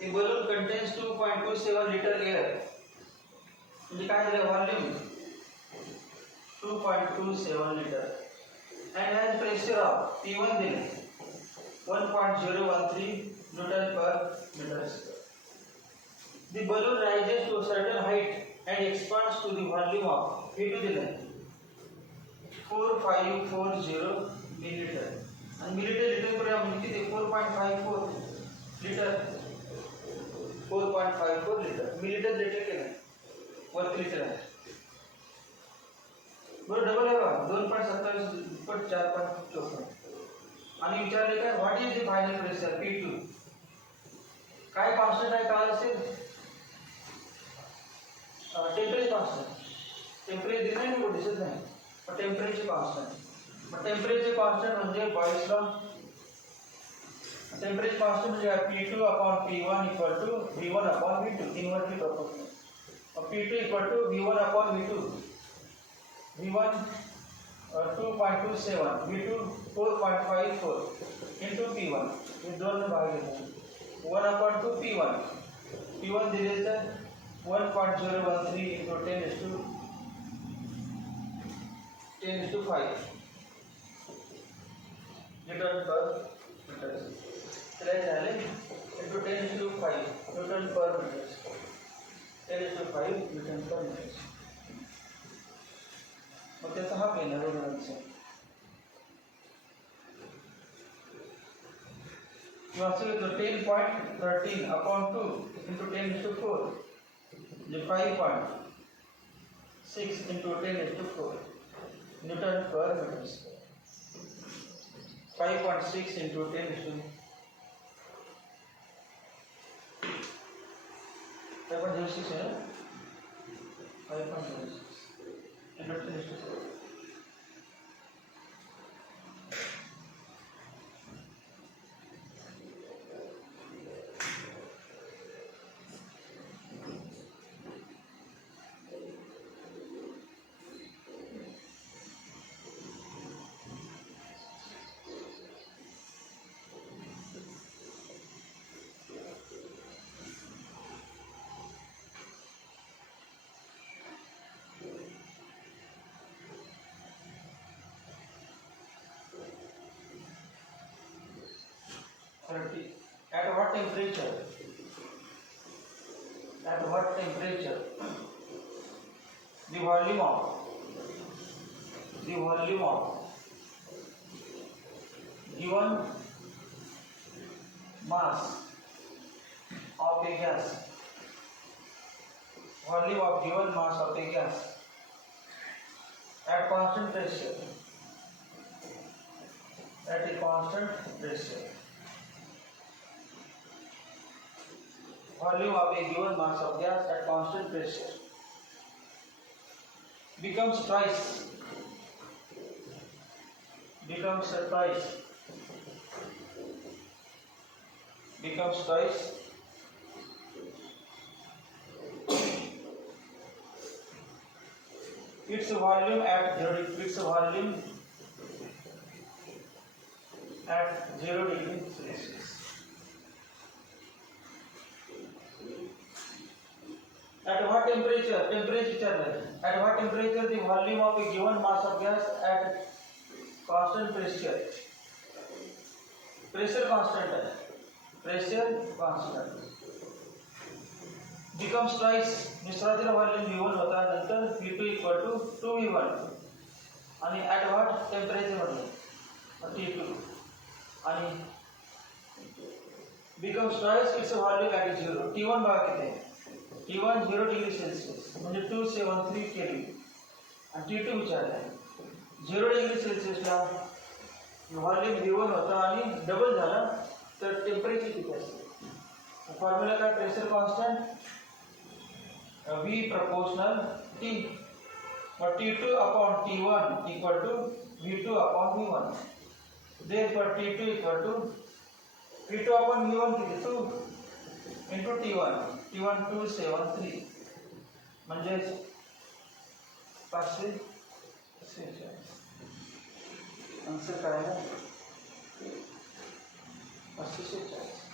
The balloon contains 2.27 liter air. म्हणजे काय झालं व्हॉल्यूम 2.27 liter and has pressure of P1 दिले 1.013 Newton per meter square. The balloon rises to a certain height and expands to the volume of P2 दिले 4540 milliliter and milliliter litre per म्हणजे किती 4.54 लिटर 4.54 लिटर मिलीटर लिटर केलं वरती लिटर आहे बरं डबल आहे बघा 2.27 पट 4.54 आणि विचारले काय what is the final pressure P2 काय कॉन्स्टंट आहे काय असेल टेम्परेचर कॉन्स्टंट टेम्परेचर दिलं नाही कुठे दिसत नाही पण टेम्परेचर कॉन्स्टंट म्हणजे बॉयल्स लॉ टेम्परेचर कांस्टेंट हो जाएगा P2 upon P1 equal to V1 upon V2 inversely proportional और P2 equal to V1 upon V2 V1 2.27 V2 4.54 into P1 ये दोनों भाग हैं 1 upon 2 P1 P1 दिले थे 1.013 into 10 is to 5 Newton per meter चले जाले into 10 is to 5 Newton per meter 10 is to 5 Newton per meter मग त्याचा हा प्लेन आहे रोडचा You also get the 10.13 upon 2 into 10 is to 4. The 5.6 into 10 is to 4. Newton per meter square. 5.6 into 10 is to 5.06 है 5.06 into 10 is to 4. At what temperature? At what temperature? The volume of given mass of a gas. Volume of given mass of a gas at constant pressure. At a constant pressure. Volume of a given mass of gas at constant pressure becomes twice its volume at 0 degree Celsius. At what temperature? At what temperature the volume of a given mass of gas at constant pressure? Pressure constant becomes twice. सुरुवातीला volume V1 होता नंतर V2 equal to 2V1 आणि at what temperature मध्ये T2 आणि becomes twice its volume at 0. T1 बघा किती आहे T1 0 degree Celsius म्हणजे 273 केल्विन आणि T2 विचारलं आहे 0 डिग्री सेल्सिअसला व्हॉल्यूम V1 होता आणि डबल झाला तर टेम्परेचर किती असते फॉर्म्युला काय pressure constant V proportional T but T2 upon T1 equal to V2 upon V1 therefore T2 equal to V2 upon V1 किती 2 into T1 273 म्हणजे 546 आन्सर काय आहे 546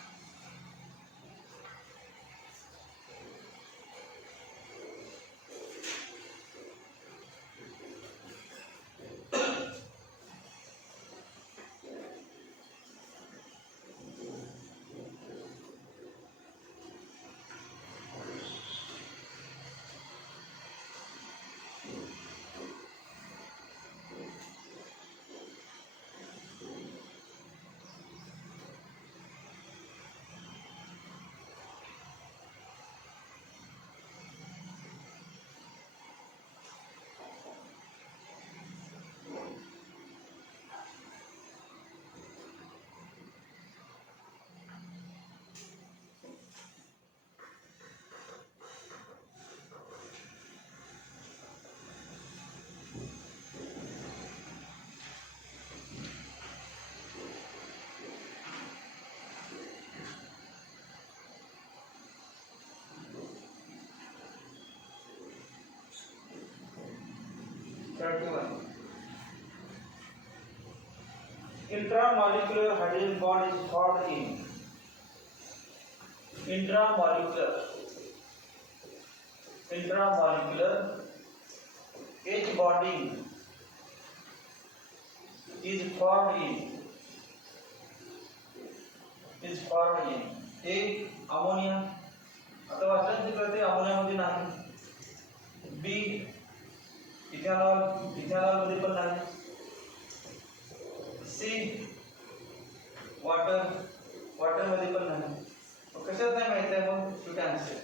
31. Intramolecular hydrogen bond is formed in intramolecular H bonding is formed in A ammonia अथवा अत्यंत करते अमोनिया मध्ये नाही, B ethanol मध्ये पण नाही, सी वॉटर मध्ये पण नाही. कशात नाही माहिती आहे मग कुठे आन्सर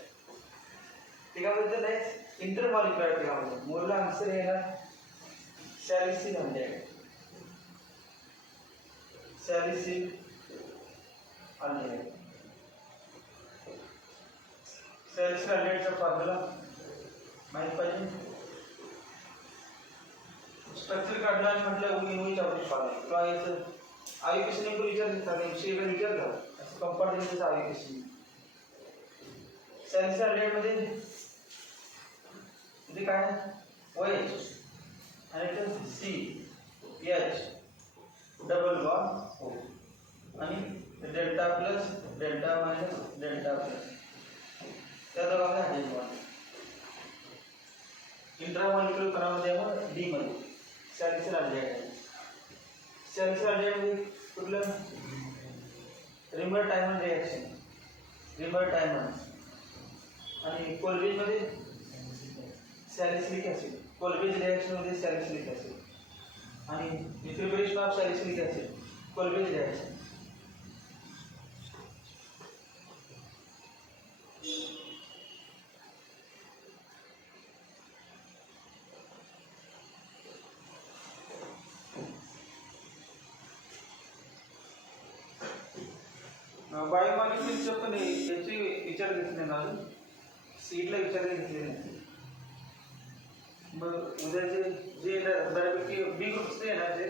त्याबद्दल आहे इंटरमॉलिक्युलर त्यामध्ये मूळ आन्सर येणार सॅलिसिल हायड्राइड. सॅलिसिल हायड्राइड हायड्राइडचा फॉर्म्युला माहित पाहिजे. स्ट्रक्चर काढला म्हटलं उगी टॉपिक पाहिजे किंवा याचं आयुकेशन नेमकं विचारतात विषय विचारतात असं कंपार्टमेंटचं आयुकेशन. सॅलिसिल हायड्राइडमध्ये म्हणजे काय OH आणि C H double bond O आणि delta plus delta minus delta plus त्या दोघांमध्ये हायड्रोजन बॉन्ड. इंट्रामॉलिक्युलर कणामध्ये मग डी मध्ये सॅलिसिल हायड्राइड. सॅलिसिल हायड्राइड कुठलं रिमर टायमंड आणि कोलगेज मध्ये सॅलिसिलिक ऍसिड. कोलगेज रिएक्शन मध्ये सॅलिसिलिक ऍसिड आणि प्रिपरेशन ऑफ सॅलिसिलिक ऍसिड कोलगेज रिएक्शन. बायोमॉलिक्युलचे पण याचे विचार घेतले ना, सीडला विचार घेतले नाही. मग उद्याचे जे बऱ्यापैकी बी ग्रुपचे येणार ते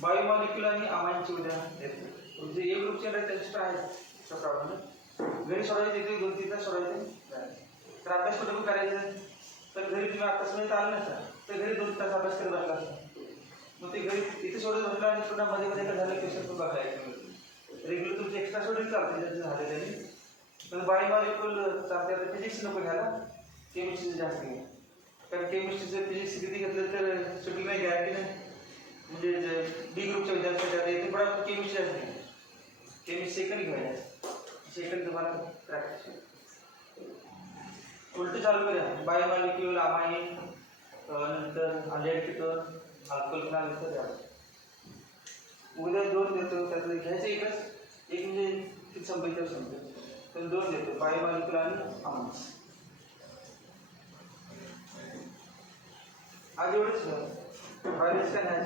बायोमॉलिक्युल आणि अमाईनचे उद्या येते. जे ए ग्रुपचे येणार त्यांचे आहे सकाळपर्यंत घरी सोडायचे ते 2-3 तास सोडायचे. तर अभ्यास कुठे करायचं तर घरी तुम्ही आतापर्यंत आलं नसता तर घरी 2 तास अभ्यास करत बसला असता. मग ते घरी इथे सोडत बसला आणि पुन्हा मध्ये काय झालं क्वेश्चन पण बघायचं. रेग्युलर तुमचे एक्स्ट्रा सोडून चालते त्याचे झाले त्यांनी. तर बायोमॉलिक्युल चालते तर फिजिक्स नको घ्यायला, केमिस्ट्री जास्त घ्या. कारण केमिस्ट्रीचं फिजिक्स किती घेतलं तर सुटी नाही गॅरंटी नाही. म्हणजे बी ग्रुपच्या विद्यार्थ्यांसाठी येते पण आपण केमिस्ट्री असते. केमिस्ट्री सेकंड घ्यायला सेकंड तुम्हाला प्रॅक्टिस उलट चालू करूया. बायोमॉलिक्युल अमाईन नंतर अल्डेहाइड अल्कोहोल नंतर द्या. उद्या 2 देतो त्यातलं घ्यायचं एक म्हणजे किती संपयचं समजेल तर 2 देतो बायोमॉलिक्युल आणि अमाईन. आज एवढंच बायोलॉजी काय नाही.